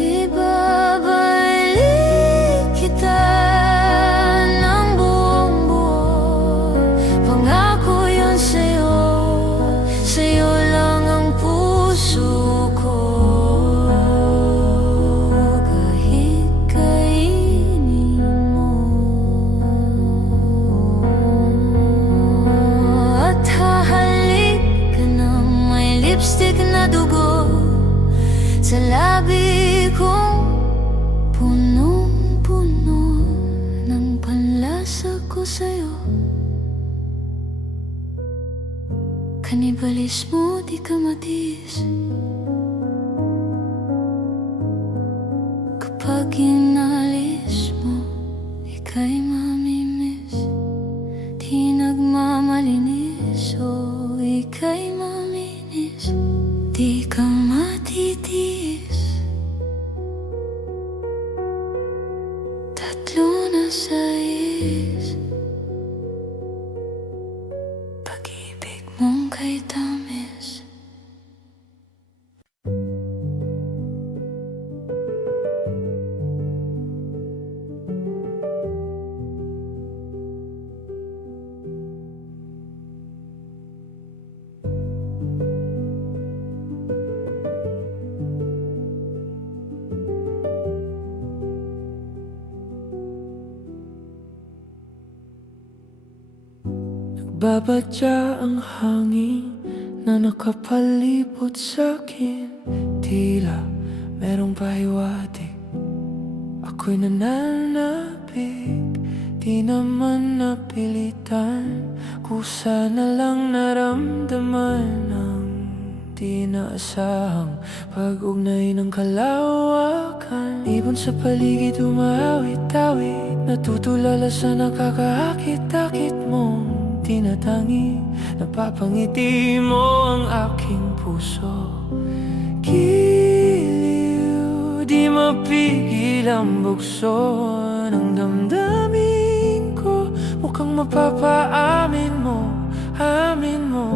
Ibabalik kita ng buong buo. Pangako yun sa'yo, sa'yo lang ang puso ko. Kahit kainin mo, at hahalik ka ng may lipstick na dugo sa labi kong punong-puno ng panlasa ko sa'yo. Kanibalismo, di ka matiis kapag inalis mo. Ika'y mamimiss, di nagmamalinis. O ika'y maminis, di ka matitiis. Tatlo na sais, pag-ibig mong kay tamis. Babadya ang hangin na nakapalibot sa'kin. Tila merong pahiwatig, ako'y nananabik. Di naman napilitan, kusa na lang naramdaman ang di naasahang pag-ugnay ng kalawakan. Ibon sa paligid umawit-awit, natutulala sa nakakaakit-akit mong tinatangi. Napapangiti mo ang aking puso. Giliw, di mapigil ang bugso ng damdamin ko. Mukhang mapapaamin mo, amin mo.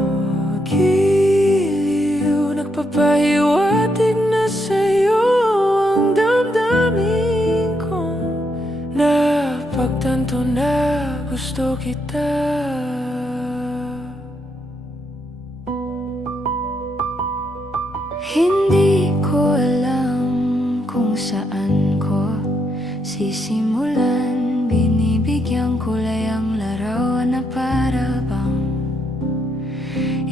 Giliw, nagpapahiwatig na sa'yo ang damdamin ko. Napagtanto na gusto kita. Hindi ko alam kung saan ko sisimulan. Binibigyang kulay ang larawan na para bang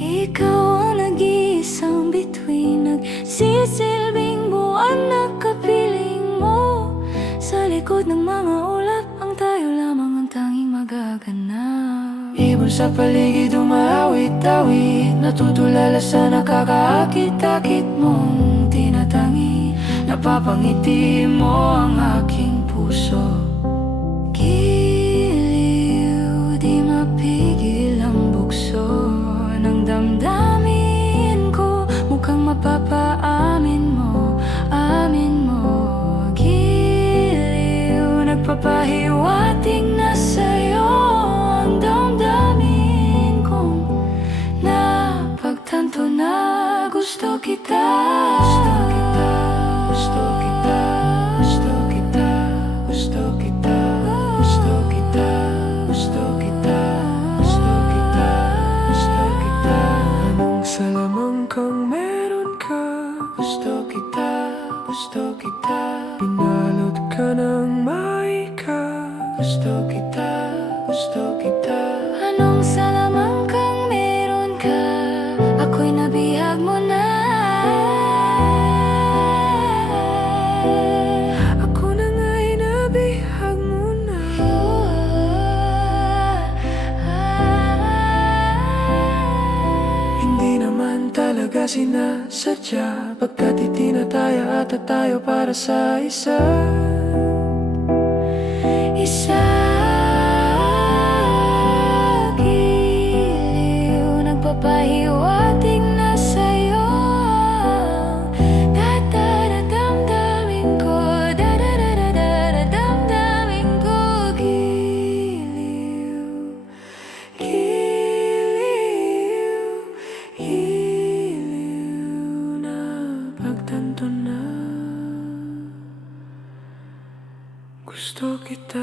ikaw ang nag-iisang bituin, nagsisilbing buwan na kapiling mo. Sa likod ng mga ulap, ang tayo lamang ang tanging magaganap. Ibon sa paligid umawit-awit, natutulala sa nakakaakit-akit mong tinatangi. Napapangiti mo ang aking puso. Giliw, di mapigil ang bukso ng damdamin ko. Mukhang mapapaamin mo, amin mo. Giliw, nagpapahiwatig na sa'yo ang damdamin kong napagtanto na gusto kita. Gusto kita, gusto kita, gusto kita, gusto kita, gusto kita, gusto kita, gusto kita. Anong salamang kang meron ka? Gusto kita, gusto kita. Pinalot ka ng maika. Gusto kita, gusto kita. Anong salamang kang meron ka? Ako'y nabihag mo na. Ako na nga'y nabihag mo na. Hindi naman talaga sinasadya, pagkat itinataya ata tayo para sa isa. Isa giliw, nagpapahiwatig na sa'yo. Dadadadamdamin ko, dadadadadamdamin ko. Giliw, Giliw, giliw na pagtanto na gusto kita.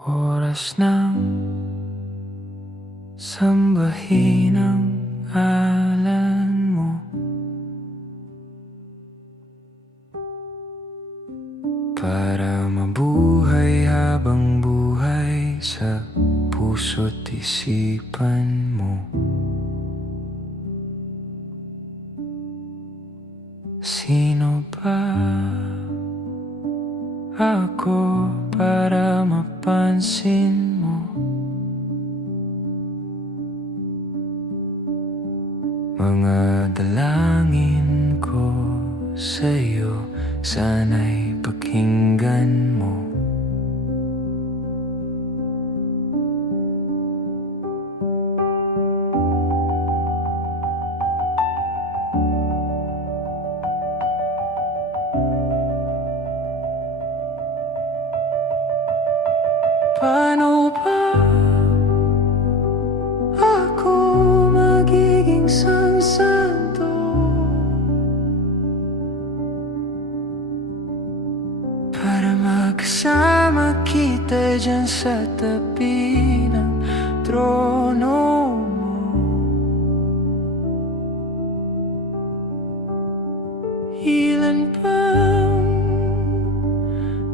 Oras ng sambahin ang alan mo, para mabuhay habang buhay sa puso't isipan mo. Sino ba ako para mapansin mo? Mga dalangin ko sa'yo, sana'y pakinggan mo. Paano ba ako magiging santo para magkasama kita dyan sa tabi ng trono mo? Ilan bang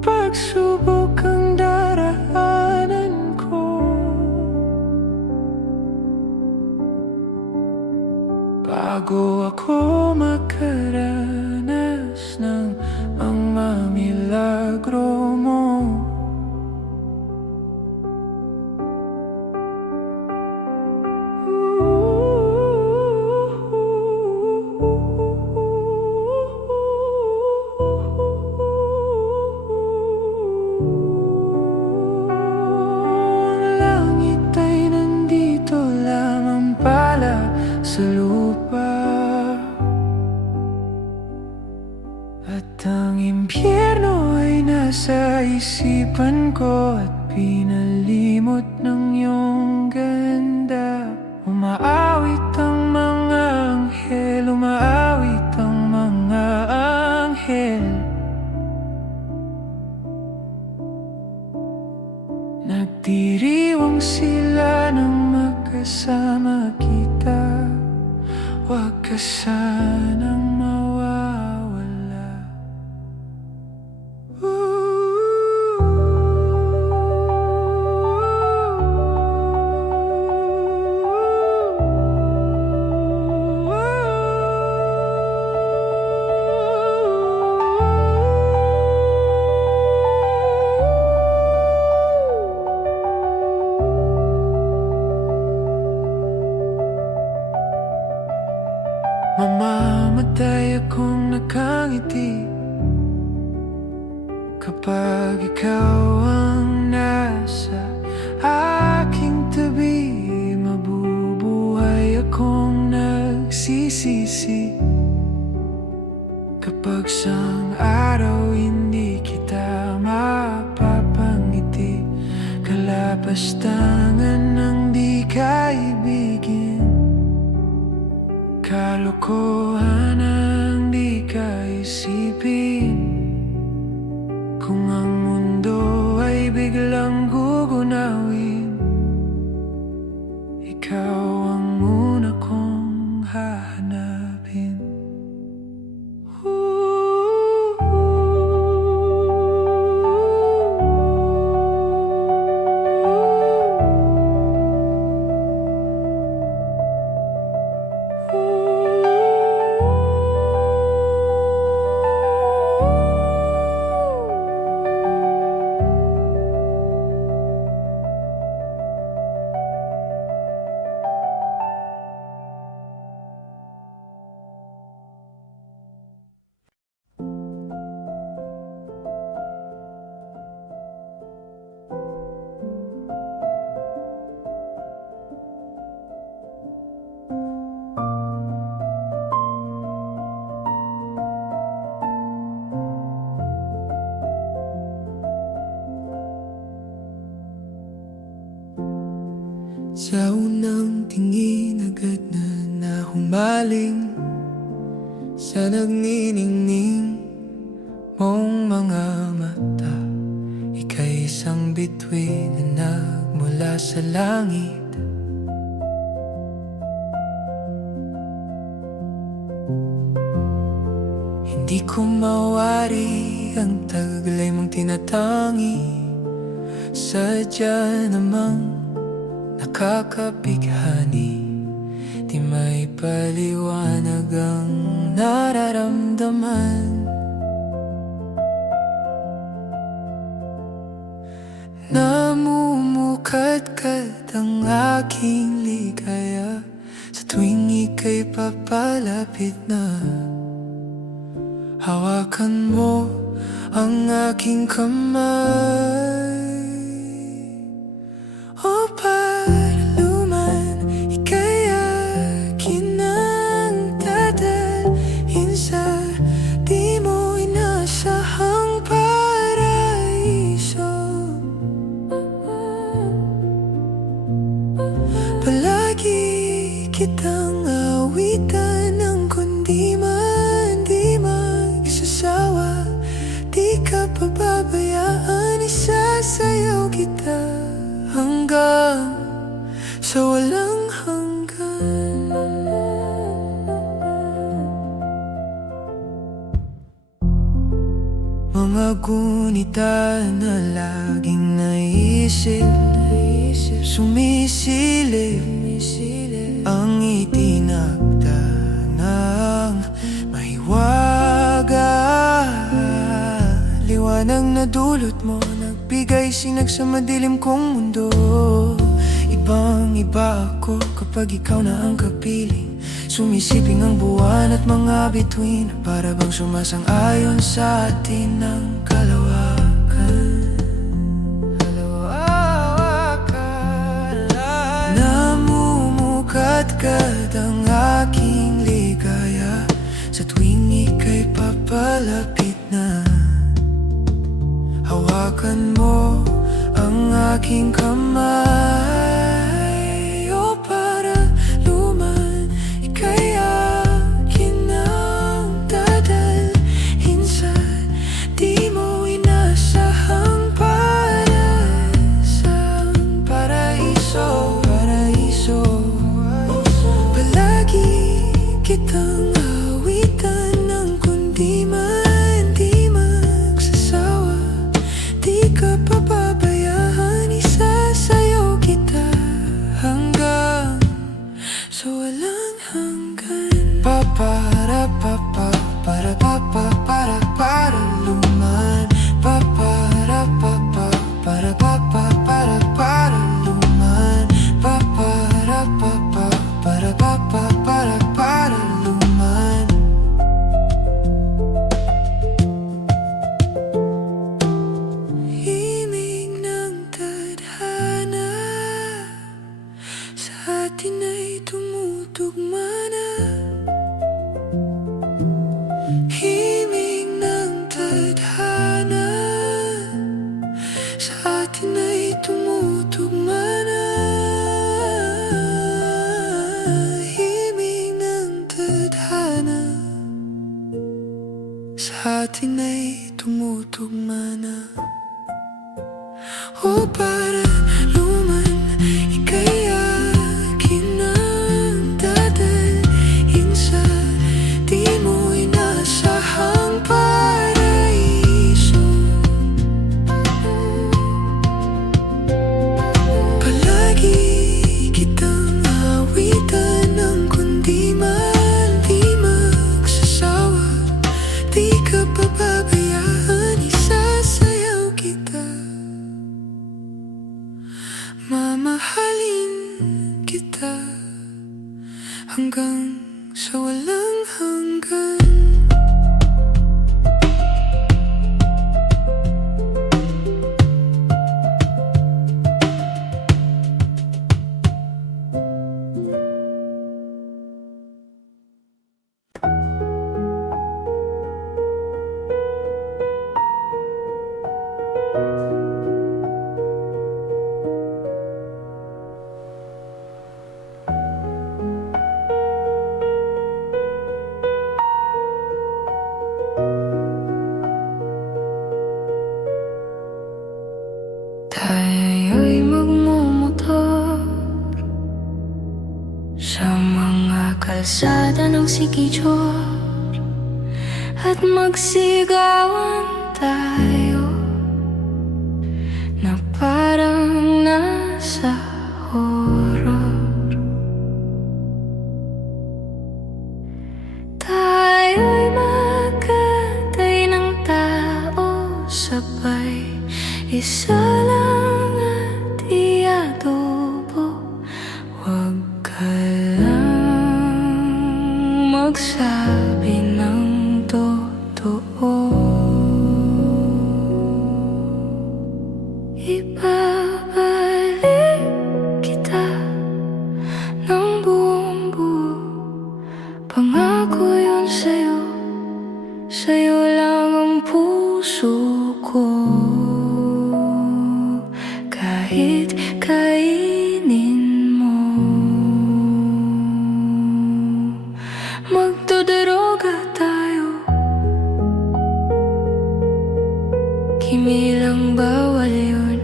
pagsubok ang daraanan ko bago ako makaranas ng mga milagro mo? At ang impyerno ay nasa isipan ko at pinalimot ng iyong ganda. Umaawit ang mga anghel, umaawit ang mga anghel. Nagdiriwang sila nang magkasama kita. Huwag ka sanang mawawala. Mamamatay akong nakangiti kapag ikaw ang nasa aking tabi. Mabubuhay akong nagsisisi kapag sang araw hindi kita mapapangiti. Kalapastangan ng di kaibigin, kalokohan ang di kaisipin. Kung ang mundo ay biglang gugunawin, ikaw ang una kong hahanapin. Sa unang tingin agad na nahumaling sa nagniningning mong mga mata. Ika'y isang bituin na nagmula sa langit. Hindi ko mawari ang taglay mong tinatangi. Sadya namang nakakabighani, di may paliwanag ang nararamdaman. Namumukadkad ang aking ligaya sa tuwing ika'y papalapit na. Hawakan mo ang aking kamay. O paraluman, ika'y akin ang dadalhin sa di mo inasahang paraiso. Palagi kitang awitan ng kundi man di magsasawa. Di ka pababayaan, isasayaw kita hanggang sa walang hanggan. Mga gunita na laging naisip, sumisilip ang itinakda ng mahiwaga. Liwanag na dulot mo, nagbigay sinag sa madilim kong mundo. Ibang iba ako kapag ikaw na ang kapiling. Sumisiping ang buwan at mga bituin, para bang sumasang-ayon sa atin ng kalawakan. Namumukadkad ang aking ligaya sa tuwing ika'y papalapit na. Hawakan mo ang aking kamay, o para luman, ika'y akin ang dadalhin sa di mo inasahang paraiso. Palagi kitang awitan ng kundi man di magsasawa. Di ka pababayaan, isasayaw kita hanggang sa walang hanggan. Para luman. Para luman. Para luman. Himig ng tadhana sa atin ay tumutugma na. Himig ng tadhana sa atin ay tumutugma na. Himig ng tadhana sa atin ay tumutugma na. O para luman, ika'y akin ang dadalhin sa di mo inasahang paraiso. Palagi kitang awitan ng kundi man di magsasawa. Di ka pababayaan, isasayaw kita. Mamahalin kita hanggang sa walang hanggan. Tayo'y magmumotor sa mga kalsada ng Siquijor at magsigawan tayo na parang nasa horror. Tayo'y magkatay ng tao sabay, isa lang at iadobo. Huwag ka lang magsabi ng totoo. Ibabalik kita ng buong buo. Pangako yun sa'yo, sa'yo lang ang puso ko. Kahit kainin mo, magdodroga tayo, kimilang bawal yun.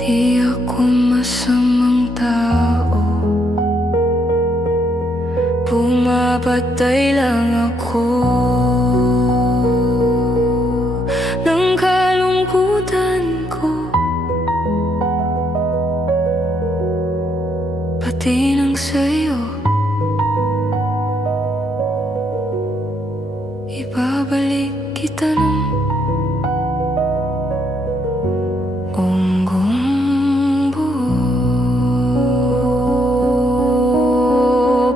Di ako masamang tao, pumapatay lang ako ng kalungkutan ko, pati ng sa'yo. Ibabalik kita ng unggong buo.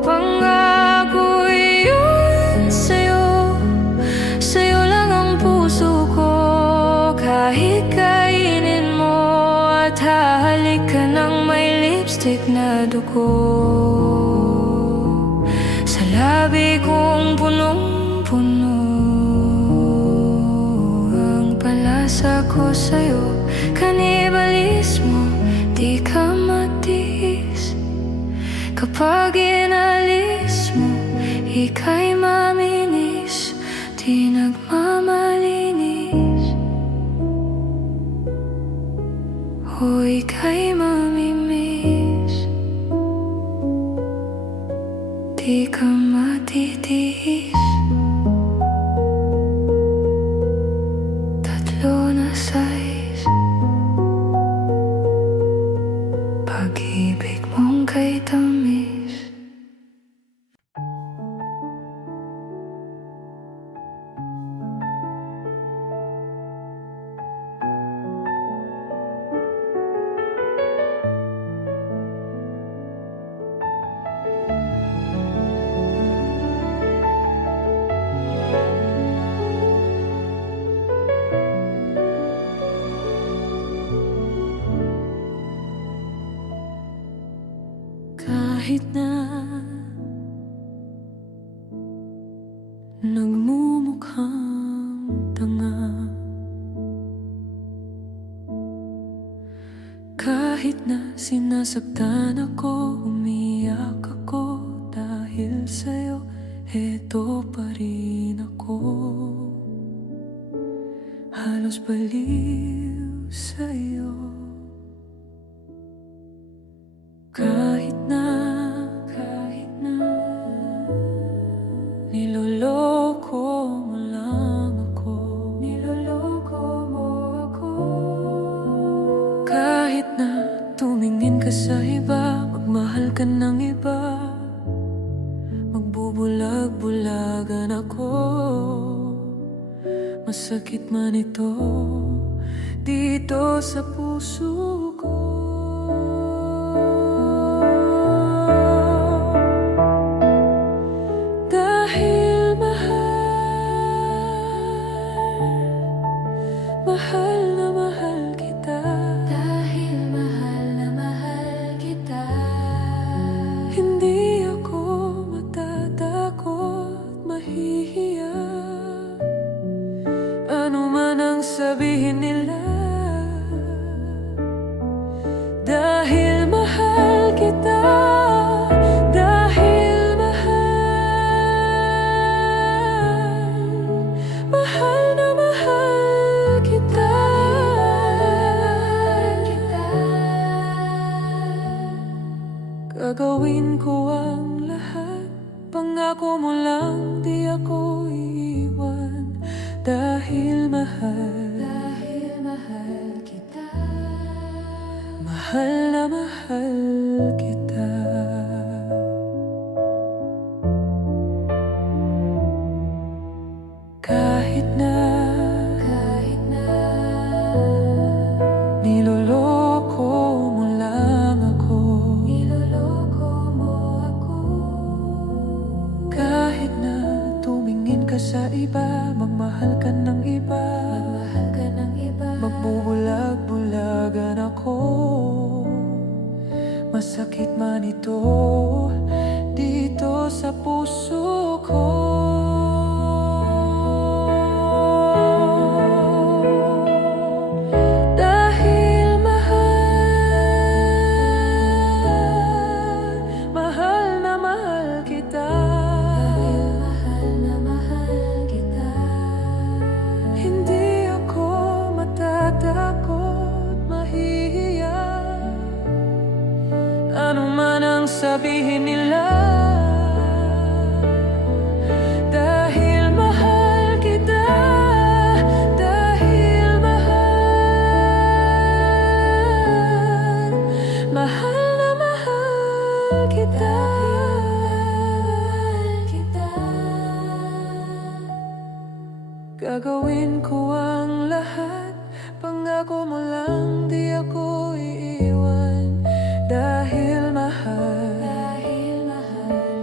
Pangako yun sa'yo, sa'yo lang ang puso ko. Kahit kainin mo at hahalik ka ng may lipstick na dugo. Sa labi kong punong-puno ang palasa ko sa'yo. Kanibalismo, di ka matiis. Kapag inalis mo, ika'y maminis, di nagmamalinis. O ika'y mamimiss, di ka matitiis. Tatlo na size, pag-ibig mong kay tamis. Kahit na nagmumukhang tanga, kahit na sinasaktan ako, umiyak ako dahil sa'yo, eto pa rin ako. Halos baliw sa'yo. Kahit na niloloko mo lang ako, niloloko mo ako. Kahit na tumingin ka sa iba, magmahal ka ng iba, magbubulag-bulagan ako. Masakit man ito dito sa puso ko. Mahal na mahal kita. Dahil mahal na mahal kita. Hindi ako matatakot, mahihiya. Ano man ang sabihin nila. Dahil mahal kita. Dahil mahal na mahal kita. Gagawin ko ang lahat, pangako mo lang di ako iiwan. Dahil mahal kita. Mahal na mahal kita. Kahit na niloloko mo lang ako, niloloko mo ako. Kahit na tumingin ka sa iba, magmahal ka ng iba, magbubulag-bulagan ako. Masakit man ito dito sa puso ko. Ano man ang sabihin nila. Dahil mahal kita. Dahil mahal na mahal kita. Gagawin ko ang lahat, pangako mo lang di ako iiwan. Dahil mahal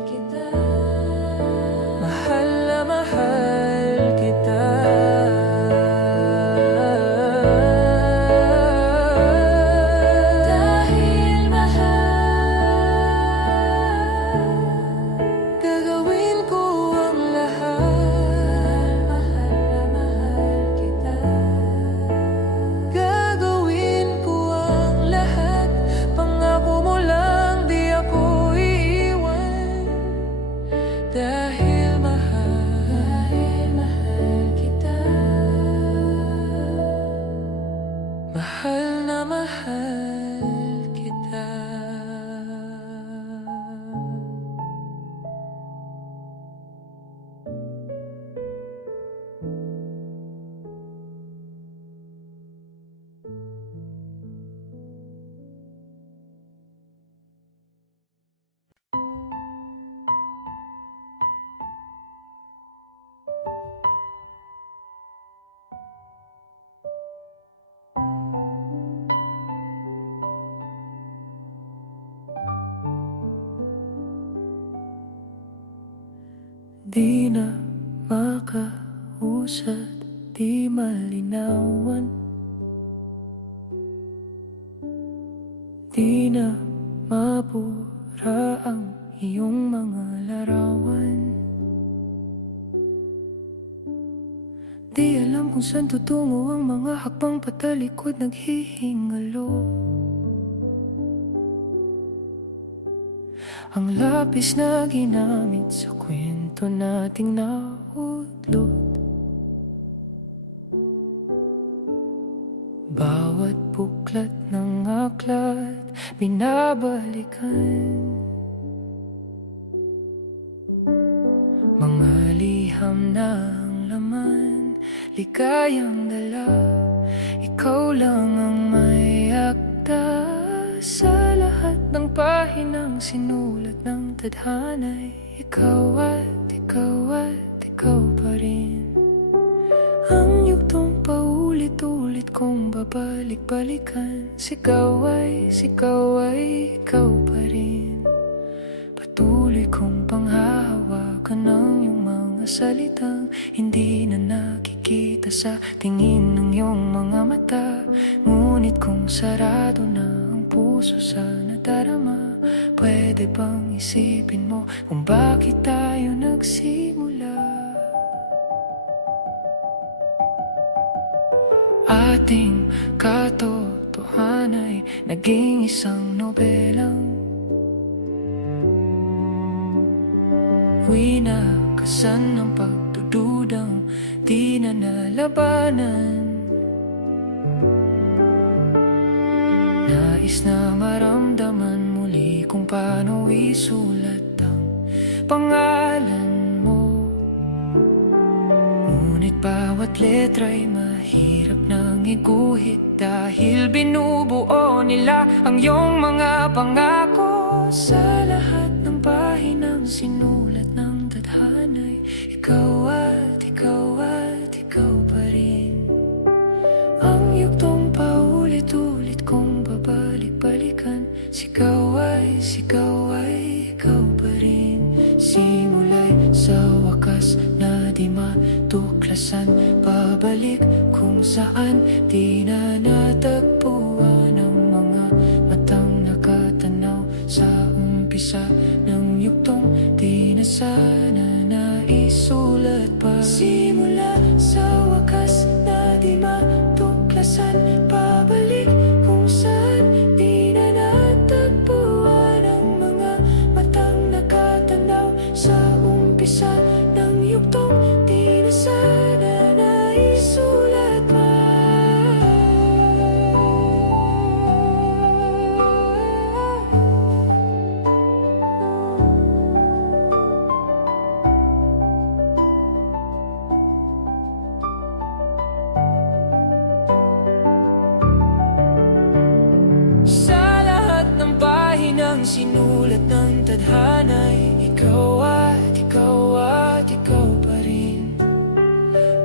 kita. Mahal na mahal kita. Dahil mahal, gagawin dahil mahal kita. Mahal na mahal kita. Di na makausad, di malinawan, di na mabura ang iyong mga larawan. Di alam kung saan tutungo ang mga hakbang patalikod naghihingalo. Ang lapis na ginamit sa kwento nating nautlot, bawat buklat ng aklat binabalikan. Mga liham na ang laman, ligayang dala, ikaw lang ang may akda. Sa lahat ng pahinang sinulat ng tadhana'y ikaw at ikaw at ikaw pa rin. Ang yugtong paulit-ulit kong babalik-balikan, sigaw ay ikaw pa rin. Patuloy kong panghahawakan ng iyong mga salitang hindi na nakikita sa tingin ng iyong mga mata. Ngunit kung sarado na ang puso sa nadarama, pwede bang isipin mo kung bakit tayo nagsimula? Ating katotohanan ay naging isang nobelang winakasan ng pagdududang di na nalabanan. Nais na maramdaman muli kung paano isulat ang pangalan mo. Ngunit bawat letra'y mahirap nang iguhit dahil binubuo nila ang iyong mga pangako. Sa lahat ng pahinang sinulat ng tadhana'y ikaw at ikaw at ikaw pa rin. Ang yugtong paulit-ulit kong babalik-balikan, sigaw ay ikaw pa rin. Simula'y sa wakas na di matuklasan, pabalik kung saan di na natagpuan ang mga matang nakatanaw sa umpisa ng yugtong di na sana naisulat pa. Simula sa wakas na di matuklasan, pabalik kung saan di na natagpuan ang mga matang nakatanaw sa umpisa ng yugtong di na sana naisulat pa. Ang sinulat ng tadhana'y ikaw at ikaw pa rin.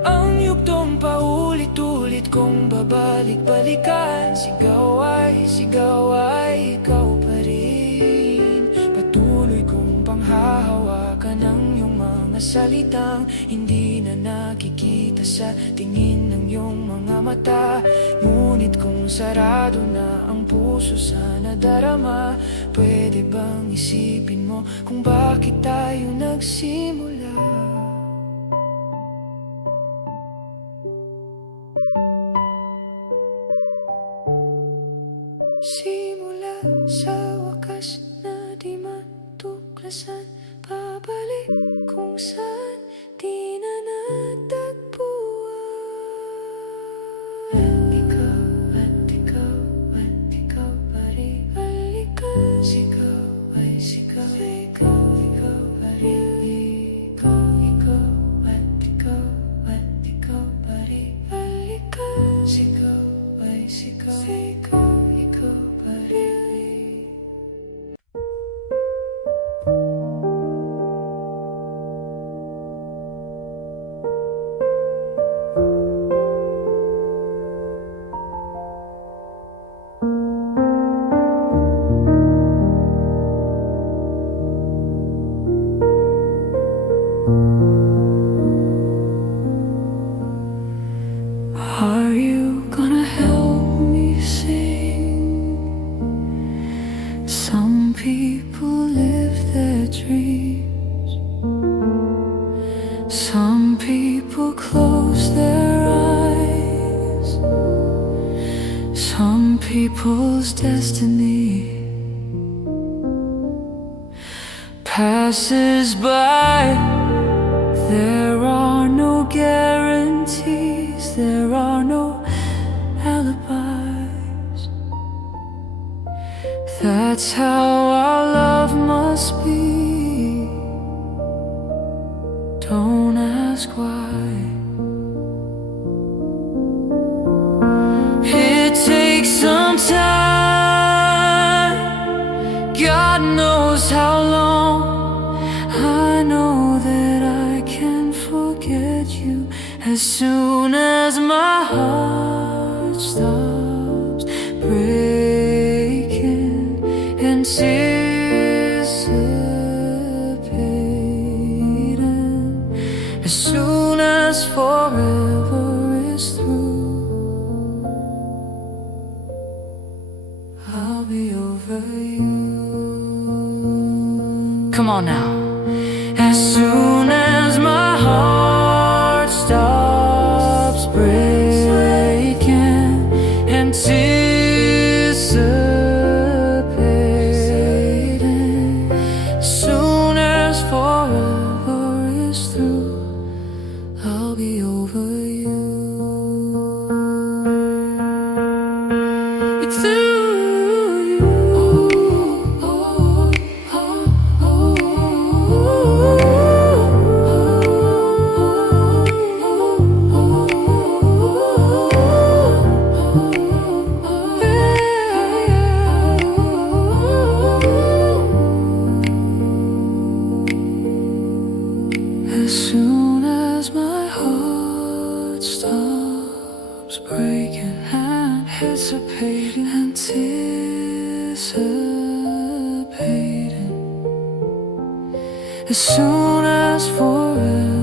Ang yugtong paulit-ulit kong babalik-balikan, sigaw ay ikaw pa rin. Patuloy kong panghahawakan ng iyong mga salitang hindi na nakikita sa tingin ng iyong mga mata. Ngunit kung sarado na ang puso sa nadarama, pwede bang isipin mo kung bakit tayo nagsimula? Simula sa wakas na di matuklasan, pabalik Are you gonna help me sing? Some people live their dreams. Some people close their eyes. Some people's destiny passes by. There are no guarantees, there are no alibis. That's how our love must be. Don't ask why. It takes some time, God knows how long. I know that I can forget you as soon as my heart stops breaking, anticipating. As soon as forever is through, I'll be over you. Come on now. As soon as my heart stops breaking, anticipating. As soon as forever is through, I'll be over you. It's through. As soon as my heart stops breaking, anticipating, anticipating. As soon as forever